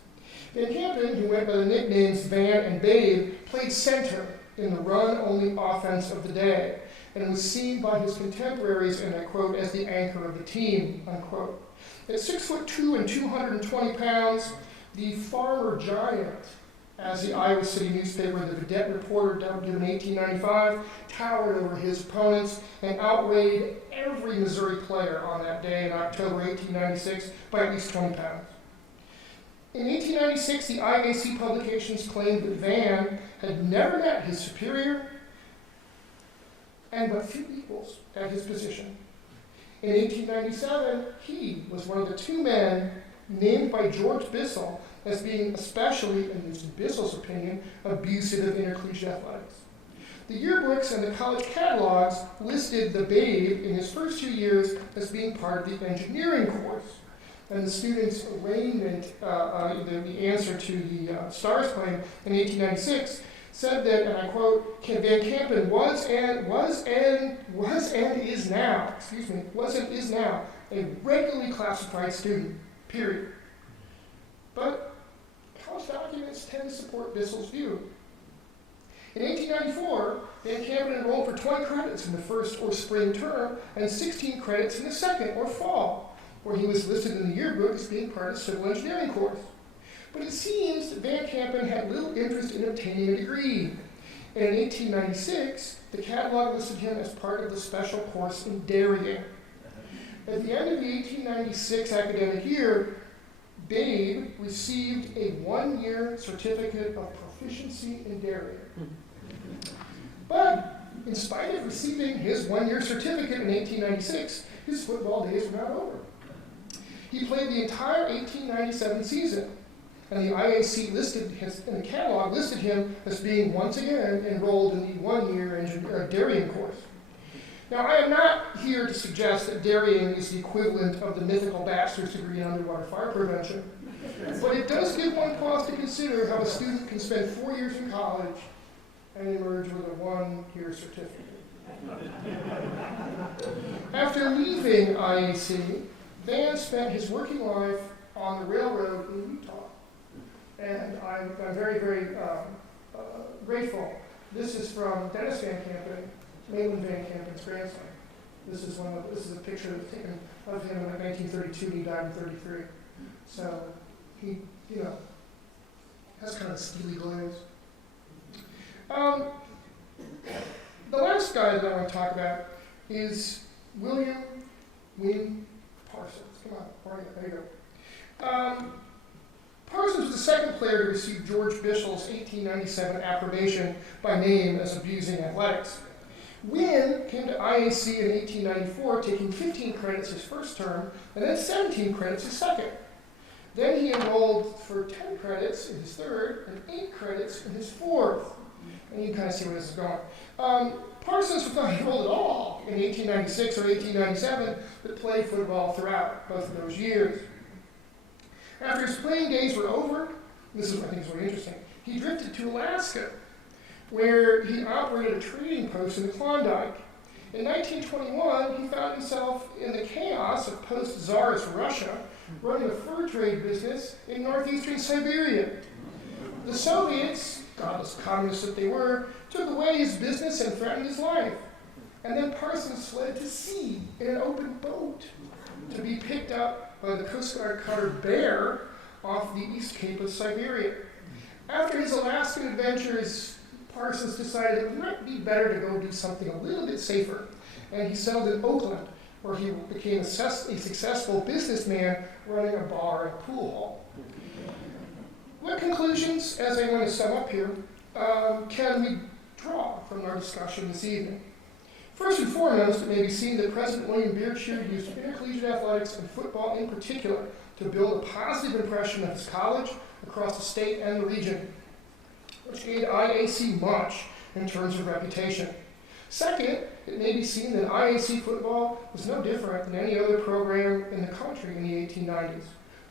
Van Campen, who went by the nicknames Van and Babe, played center in the run-only offense of the day, and was seen by his contemporaries, and I quote, as the anchor of the team, unquote. At 6'2" and 220 pounds, the farmer giant, as the Iowa City newspaper, the Vedette Reporter, dubbed him in 1895, towered over his opponents and outweighed every Missouri player on that day in October 1896 by at least 20 pounds. In 1896, the IAC publications claimed that Van had never met his superior and but few equals at his position. In 1897, he was one of the 2 men named by George Bissell as being especially, in Bissell's opinion, abusive of intercollegiate athletics. The yearbooks and the college catalogs listed the Babe in his first 2 years as being part of the engineering course. And the students' arraignment, the answer to the Stars claim in 1896, said that, and I quote, Van Campen was and is now a regularly classified student, period. But college documents tend to support Bissell's view. In 1894, Van Campen enrolled for 20 credits in the first or spring term and 16 credits in the second or fall, where he was listed in the yearbook as being part of the civil engineering course. But it seems that Van Campen had little interest in obtaining a degree. And in 1896, the catalog listed him as part of the special course in dairying. At the end of the 1896 academic year, Babe received a 1-year certificate of proficiency in dairying. But in spite of receiving his 1-year certificate in 1896, his football days were not over. He played the entire 1897 season, and the IAC in the catalog listed him as being once again enrolled in the 1-year dairying course. Now, I am not here to suggest that dairying is the equivalent of the mythical bachelor's degree in underwater fire prevention, but it does give one pause to consider how a student can spend 4 years in college and emerge with a 1-year certificate. After leaving IAC, Van spent his working life on the railroad in Utah. And I'm very, very grateful. This is from Dennis Van Campen, Maitland Van Campen's grandson. This is a picture that's taken of him in 1932, and he died in 33. So he, has kind of a steely glaze. The last guy that I want to talk about is William Wynn Parsons. Come on, there you go. Parsons was the second player to receive George Bissell's 1897 approbation by name as abusing athletics. Wynn came to IAC in 1894, taking 15 credits his first term, and then 17 credits his second. Then he enrolled for 10 credits in his third, and 8 credits in his fourth. And you can kind of see where this is going. Parsons was not enrolled at all in 1896 or 1897, but played football throughout both of those years. After his playing days were over, this is what I think is very interesting, he drifted to Alaska, where he operated a trading post in the Klondike. In 1921, he found himself in the chaos of post-Tsarist Russia, running a fur trade business in northeastern Siberia. The Soviets, godless communists that they were, took away his business and threatened his life. And then Parsons fled to sea in an open boat to be picked up by the Coast Guard cutter Bear off the east cape of Siberia. After his Alaskan adventures, Parsons decided it might be better to go do something a little bit safer. And he settled in Oakland, where he became a successful businessman running a bar and pool hall. What conclusions, as I want to sum up here, can we draw from our discussion this evening? First and foremost, it may be seen that President William Beardshear used intercollegiate athletics and football in particular to build a positive impression of his college across the state and the region, which aided IAC much in terms of reputation. Second, it may be seen that IAC football was no different than any other program in the country in the 1890s.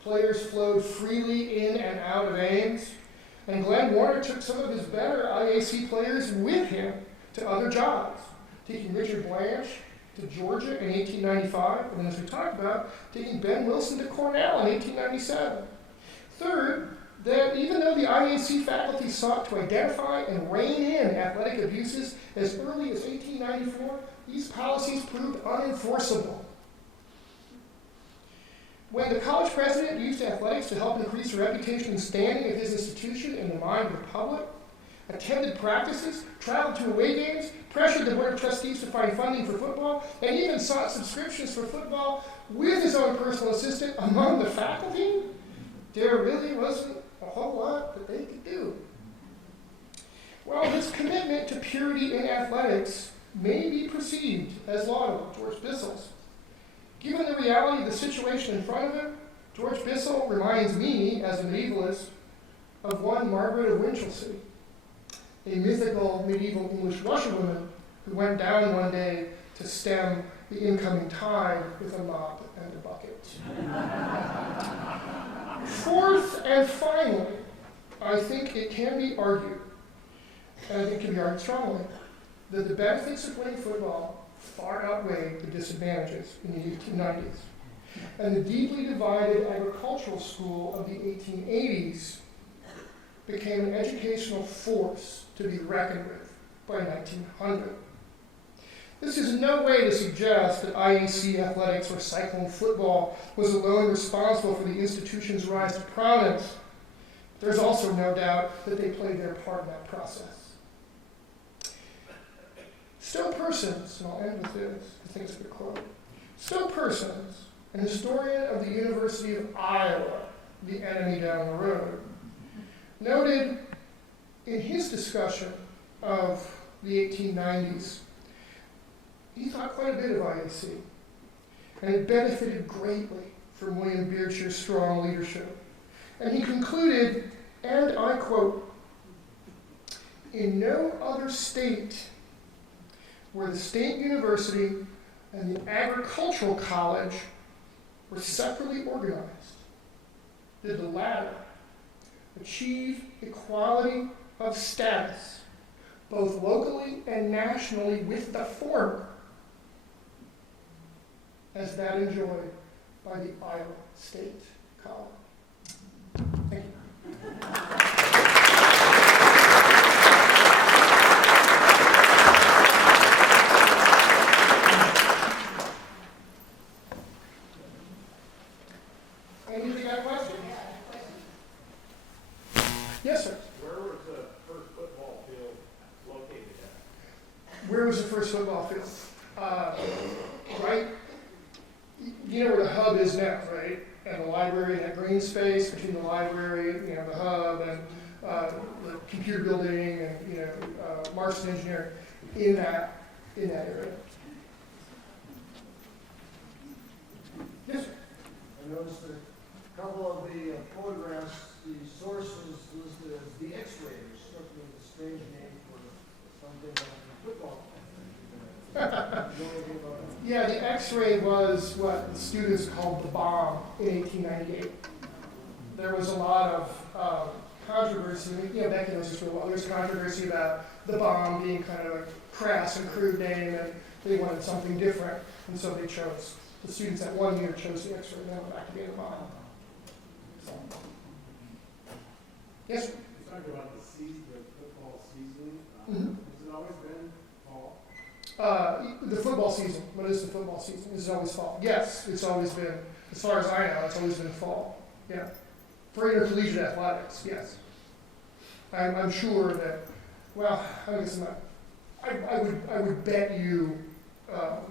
Players flowed freely in and out of Ames, and Glenn Warner took some of his better IAC players with him to other jobs, taking Richard Blanche to Georgia in 1895, and as we talked about, taking Ben Wilson to Cornell in 1897. Third, that even though the IAC faculty sought to identify and rein in athletic abuses as early as 1894, these policies proved unenforceable. When the college president used athletics to help increase the reputation and standing of his institution in the mind of the public, attended practices, traveled to away games, pressured the board of trustees to find funding for football, and even sought subscriptions for football with his own personal assistant among the faculty, there really wasn't a whole lot that they could do. Well, his commitment to purity in athletics may be perceived as laudable, George Bissell's. Given the reality of the situation in front of him, George Bissell reminds me, as a medievalist, of one Margaret of Winchelsea, a mythical medieval English washerwoman who went down one day to stem the incoming tide with a mop and a bucket. Fourth and finally, I think it can be argued, and I think it can be argued strongly, that the benefits of playing football far outweighed the disadvantages in the 1890s. And the deeply divided agricultural school of the 1880s became an educational force to be reckoned with by 1900. This is in no way to suggest that IAC athletics or cycling football was alone responsible for the institution's rise to prominence. There's also no doubt that they played their part in that process. Still Persons, and I'll end with this, I think it's a good quote. Still Persons, an historian of the University of Iowa, the enemy down the road, noted in his discussion of the 1890s, he thought quite a bit of IAC, and it benefited greatly from William Beardshear's strong leadership. And he concluded, and I quote, "In no other state where the state university and the agricultural college were separately organized did the latter achieve equality of status, both locally and nationally, with the former, as that enjoyed by the Iowa State College." Thank you. Anybody got a question? Yes, sir. Where was the first football field located at? Where was the first football field? Right, you know where the hub is now, right? And the library, that green space between the library, the hub, and the computer building, and Marston Engineering, in that area. Yes, sir. I noticed that a couple of the photographs, the source was listed as the X-ray, which struck me as a strange name for something like football. You know anything about that? Yeah, the X-ray was what the students called the bomb in 1898. There was a lot of controversy, Becky knows this real well. There's controversy about the bomb being kind of a crass and crude name, and they wanted something different, and so they chose. The students that 1 year chose the X-ray, and then went back to being a bomb. So. Yes, sir? You talked about the football season. Mm-hmm. Has it always been fall? The football season. What is the football season? Is it always fall? Yes, it's always been, as far as I know, it's always been fall. Yeah. For intercollegiate athletics, yes. I'm sure that, well, I guess not. I would bet you,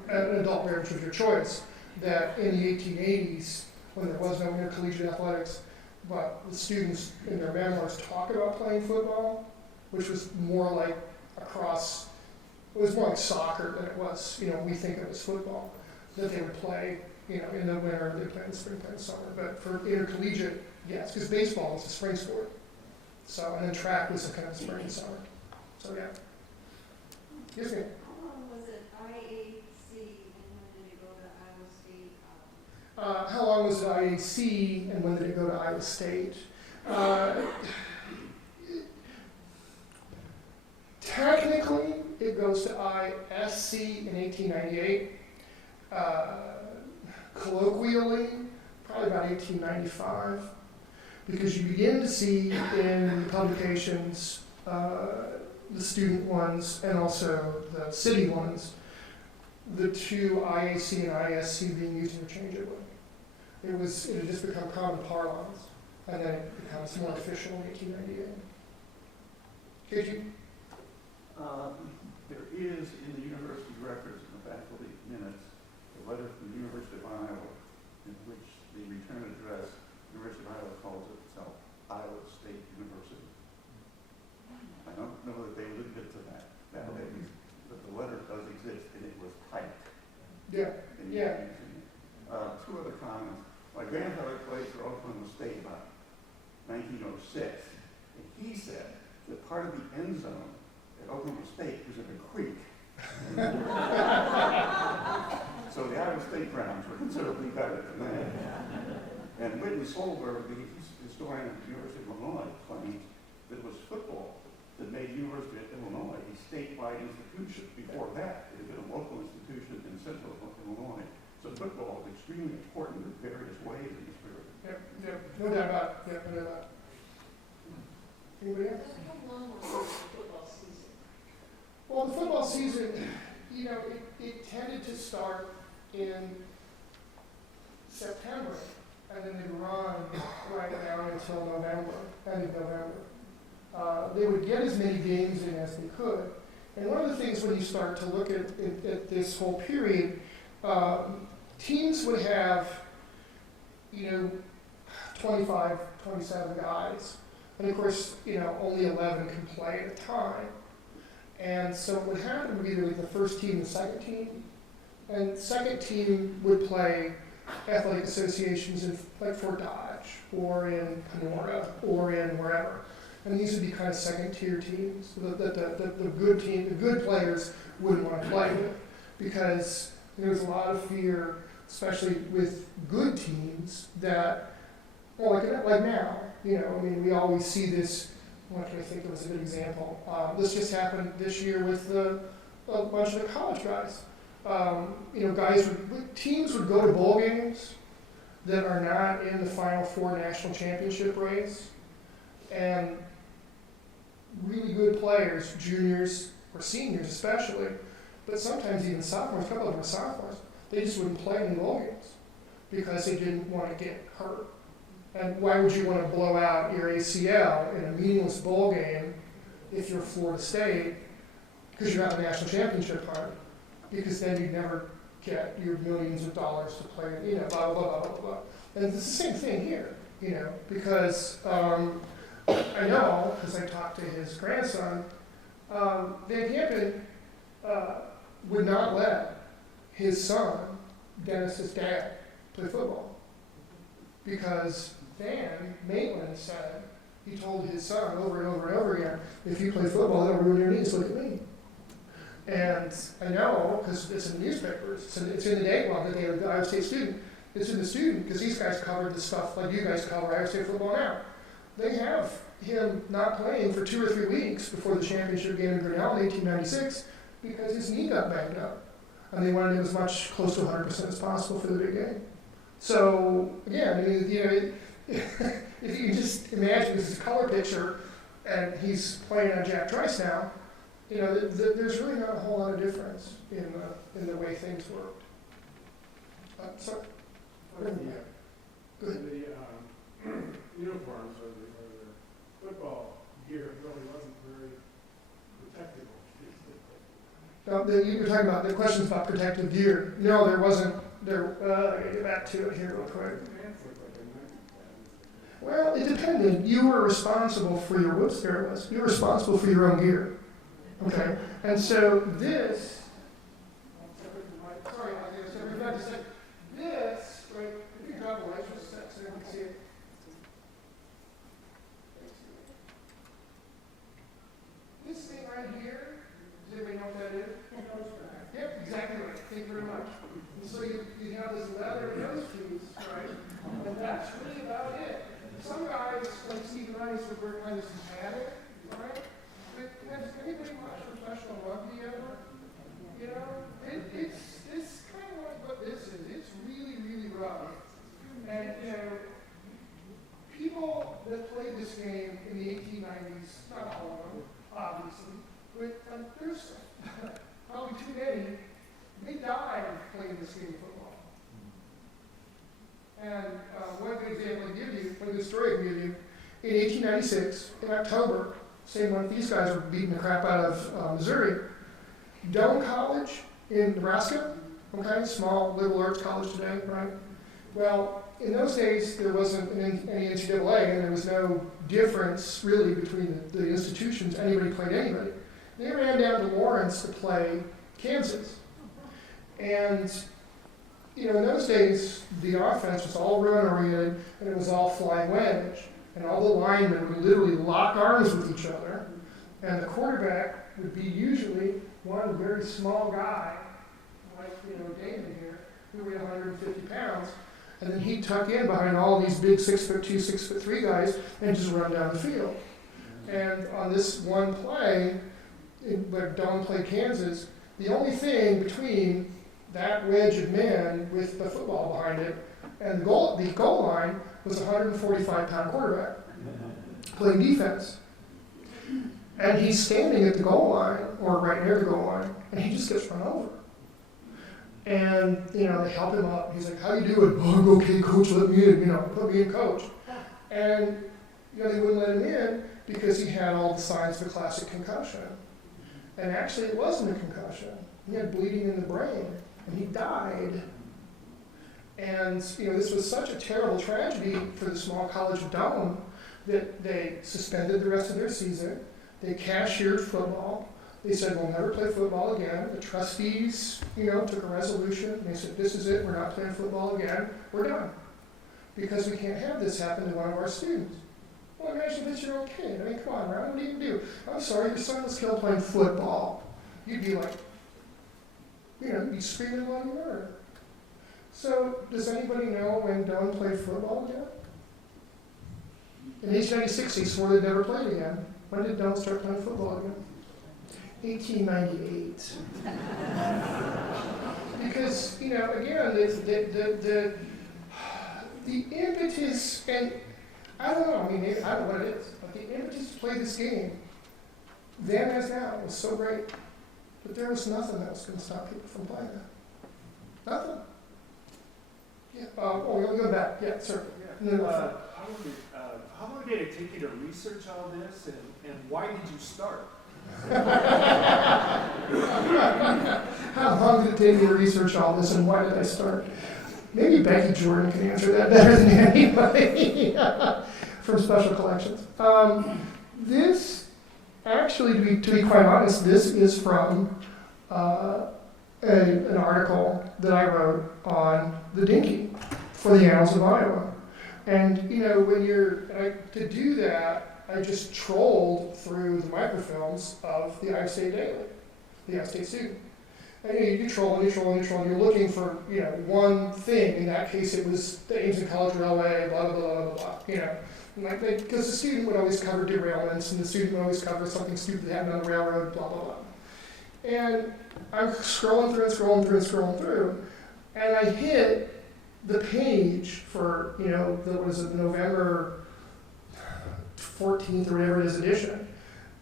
an adult parent of your choice, that in the 1880s, when there was no intercollegiate athletics, but the students in their memoirs talk about playing football, which was more like it was more like soccer than it was, we think it was football, that they would play, in the winter, they play in the spring, play in the summer. But for intercollegiate, yes, because baseball was a spring sport. So, and then track was a kind of spring and summer. So, yeah. Yes, ma'am. How long was it IAC and when did it go to Iowa State? How long was it IAC and when did it go to Iowa State? Technically, it goes to ISC in 1898. Colloquially, probably about 1895, because you begin to see in the publications, the student ones and also the city ones, the two IAC and ISC being used interchangeably. It had just become common parlance, and then it becomes more official in 1898. KG? There is in the university records and the faculty minutes a letter from the University of Iowa in which the return address, the University of Iowa calls itself Iowa State University. I don't know that they lived it to that nowadays, but the letter does exist and it was typed. Yeah. And Yeah. Two other comments. My grandfather played for Oklahoma State about 1906, and he said that part of the end zone at Oklahoma State was in a creek. So the Iowa State grounds were considerably better than that. And Whitney Solberg, the historian of the University of Illinois, claims that it was football that made the University of Illinois a statewide institution. Before that, it had been a local institution in central Illinois. So football is extremely important in various ways in this period. Yeah, no doubt about it. Yeah, no doubt about it. Anybody else? How long was the football season? Well, the football season, it tended to start in September, and then they'd run right down until November, end of November. They would get as many games in as they could. And one of the things when you start to look at this whole period, teams would have, 25, 27 guys. And of course, only 11 can play at a time. And so what would happen would be there was the first team and the second team. And the second team would play athletic associations in like Fort Dodge or in Panora or in wherever. And these would be kind of second tier teams that the good players wouldn't want to play with, because there was a lot of fear, especially with good teams, that, well, like now, we always see this. What can I think of as a good example? This just happened this year with a bunch of the college guys. Teams would go to bowl games that are not in the Final Four national championship race, and really good players, juniors or seniors especially, but sometimes even sophomores, a couple of them are sophomores, they just wouldn't play in the bowl games because they didn't want to get hurt. And why would you want to blow out your ACL in a meaningless bowl game if you're Florida State because you're not in the national championship party? Because then you'd never get your millions of dollars to play, blah, blah, blah, blah, blah. And it's the same thing here, because I know, because I talked to his grandson, Van Campen would not let his son, Dennis's dad, play football. Because Van Maitland said, he told his son over and over and over again, if you play football, it'll ruin your knees, look at me. And I know, because it's in the newspapers, it's in the day long, the day of the Iowa State Student. It's in the Student, because these guys covered the stuff like you guys cover Iowa State football now. They have him not playing for 2 or 3 weeks before the championship game in Grinnell in 1896 because his knee got banged up. And they wanted him as much close to 100% as possible for the big game. So, again, if you just imagine this is a color picture and he's playing on Jack Trice now, there's really not a whole lot of difference in the way things worked. So, go ahead. The uniforms or the football gear really wasn't very protective. You were talking about, the questions about protective gear. No, there wasn't, I gotta get back to it here real quick. Well, it depended. You were responsible for your, whoops, there it was. You were responsible for your own gear. Okay? And so this, sorry, I forgot to say, this, right, if you drop the light just a sec so you can see it. This thing right here, does anybody know what that is? Yep, exactly right. Thank you very much. And so you have this leather nose piece, right? And that's really about it. Some guys, like Steve and I, used to wear kind of some padding, right? But has anybody watched professional rugby ever? You know, it's kind of like what this is. It's really, really rough. And, you know, people that played this game in the 1890s, not all of them, obviously, but there's probably too many, they died playing this game of football. And one good example I give you, one good story I can give you, in 1896, in October, same month these guys were beating the crap out of Missouri, Doane College in Nebraska, okay, small liberal arts college today, right? Well, in those days, there wasn't any NCAA, and there was no difference really between the institutions. Anybody played anybody. They ran down to Lawrence to play Kansas. And, you know, in those days, the offense was all run-oriented, and it was all flying wedge. And all the linemen would literally lock arms with each other, and the quarterback would be usually one very small guy, like, you know, Damon here, who weighed 150 pounds, and then he'd tuck in behind all these big 6'2", 6'3" guys and just run down the field. And on this one play, where Doane played Kansas, the only thing between that wedge of men with the football behind it and the goal line was a 145-pound quarterback playing defense. And he's standing at the goal line, or right near the goal line, and he just gets run over. And, you know, they help him up. He's like, how you doing? Oh, I'm okay, coach, let me in, you know, put me in, coach. And, you know, they wouldn't let him in because he had all the signs of a classic concussion. And actually, it wasn't a concussion. He had bleeding in the brain, and he died. And, you know, this was such a terrible tragedy for the small college of Doane that they suspended the rest of their season. They cashiered football. They said, we'll never play football again. The trustees, you know, took a resolution. They said, this is it. We're not playing football again. We're done. Because we can't have this happen to one of our students. Well, imagine if it's your own kid. I mean, come on, Ryan, what do you do? I'm sorry, your son was killed playing football. You'd be like, you know, you'd be screaming bloody murder. So, does anybody know when Doane played football again? In 1896, he swore they'd never played again. When did Doane start playing football again? 1898. Because, you know, again, the impetus, and I don't know, I mean, I don't know what it is, but the impetus to play this game, then as now, was so great. But there was nothing that was going to stop people from playing that. Nothing. Yeah. We'll go back. Yeah, sir. Yeah. How long did it take you to research all this, and why did you start? How long did it take you to research all this, and why did I start? Maybe Becky Jordan can answer that better than anybody from Special Collections. This, actually, to be quite honest, this is from an article that I wrote on the dinky for the Annals of Iowa. And, you know, to do that, I just trolled through the microfilms of the Iowa State Daily, the Iowa State Student. And you troll and you troll and you troll, and you're looking for, you know, one thing. In that case, it was the Ames and College Railway, blah, blah, blah, blah, blah, you know. Because the student would always cover derailments, and the student would always cover something stupid that happened on the railroad, blah, blah, blah. And I'm scrolling through and scrolling through and scrolling through, and I hit the page for, you know, that was the November 14th or whatever it is edition.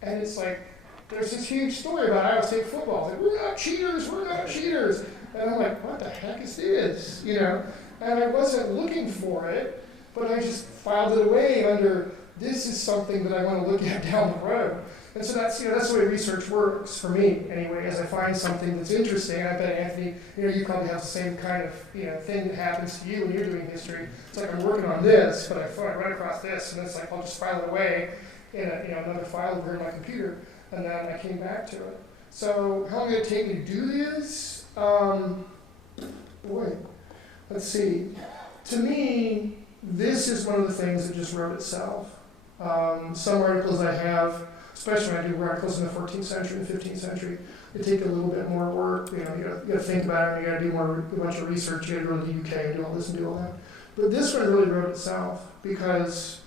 And it's like, there's this huge story about Iowa State football. It's like, we're not cheaters, we're not cheaters. And I'm like, what the heck is this? You know? And I wasn't looking for it, but I just filed it away under this is something that I want to look at down the road. And so that's, that's the way research works for me anyway, as I find something that's interesting. I bet Anthony, you probably have the same kind of, thing that happens to you when you're doing history. It's like I'm working on this, but I run across this, and it's like I'll just file it away in another file over in my computer, and then I came back to it. So how long did it take me to do this? Boy, let's see. To me, this is one of the things that just wrote itself. Some articles I have, especially when I do articles in the 14th century and 15th century, they take a little bit more work. You gotta think about it, you gotta do a bunch of research, you gotta go to the UK and do all this and do all that. But this one really wrote itself because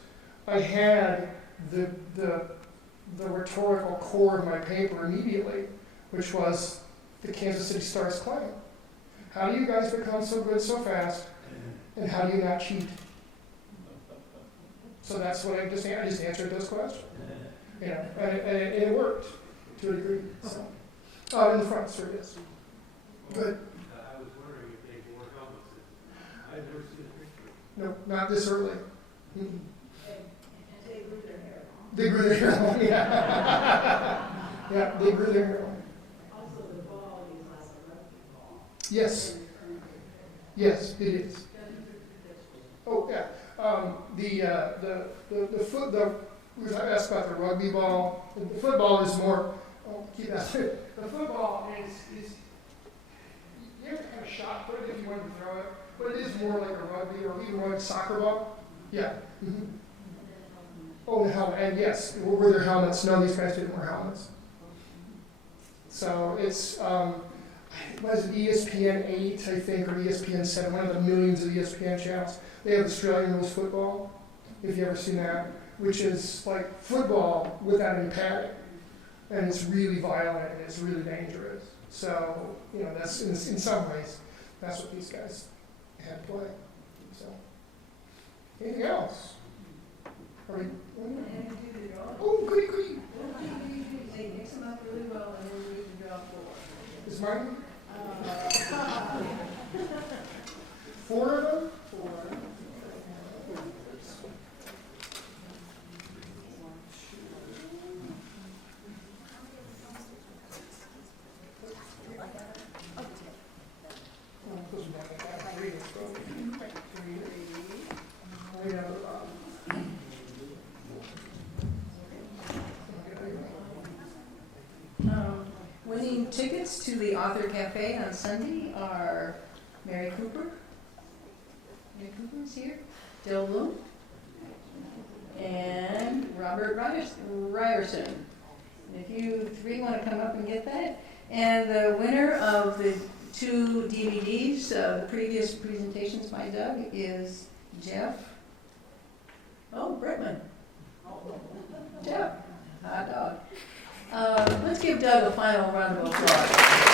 I had the rhetorical core of my paper immediately, which was the Kansas City Star's claim. How do you guys become so good so fast, and how do you not cheat? So that's what I just answered those questions. And it worked to a degree. So, in the front, sir, yes. Good. I was wondering if they wore helmets. I've never seen a picture. No, not this early. Mm-mm. And they grew their hair long. They grew their hair long, yeah. Yeah, they grew their hair long. Also, the ball is like a rugby ball. Yes. Yes, it is. Oh, yeah. We were asked about the rugby ball. The football is more. Oh, keep that. The football is you have to kind of shot put it if you want to throw it, but it is more like a rugby or even more like soccer ball. Yeah. Mm-hmm. Oh, the helmet. And yes, were there helmets? No, these guys didn't wear helmets. So it's what is it, ESPN 8, I think, or ESPN 7, one of the millions of ESPN channels. They have Australian rules football, if you've ever seen that, which is like football without any padding. And it's really violent and it's really dangerous. So, that's in some ways, that's what these guys had to play. So, anything else? Are we, oh, goody. They mix them up really well and then you can draw 4. Is mine? 4 of them? 4. Winning tickets to the Author Cafe on Sunday are Mary Cooper. Mary Cooper's here. Dill Bloom. And Robert Ryerson. If you 3 want to come up and get that. And the winner of the 2 DVDs of the previous presentations by Doug is Jeff. Oh, Bretman. Jeff. Hot dog. Let's give Doug a final round of applause.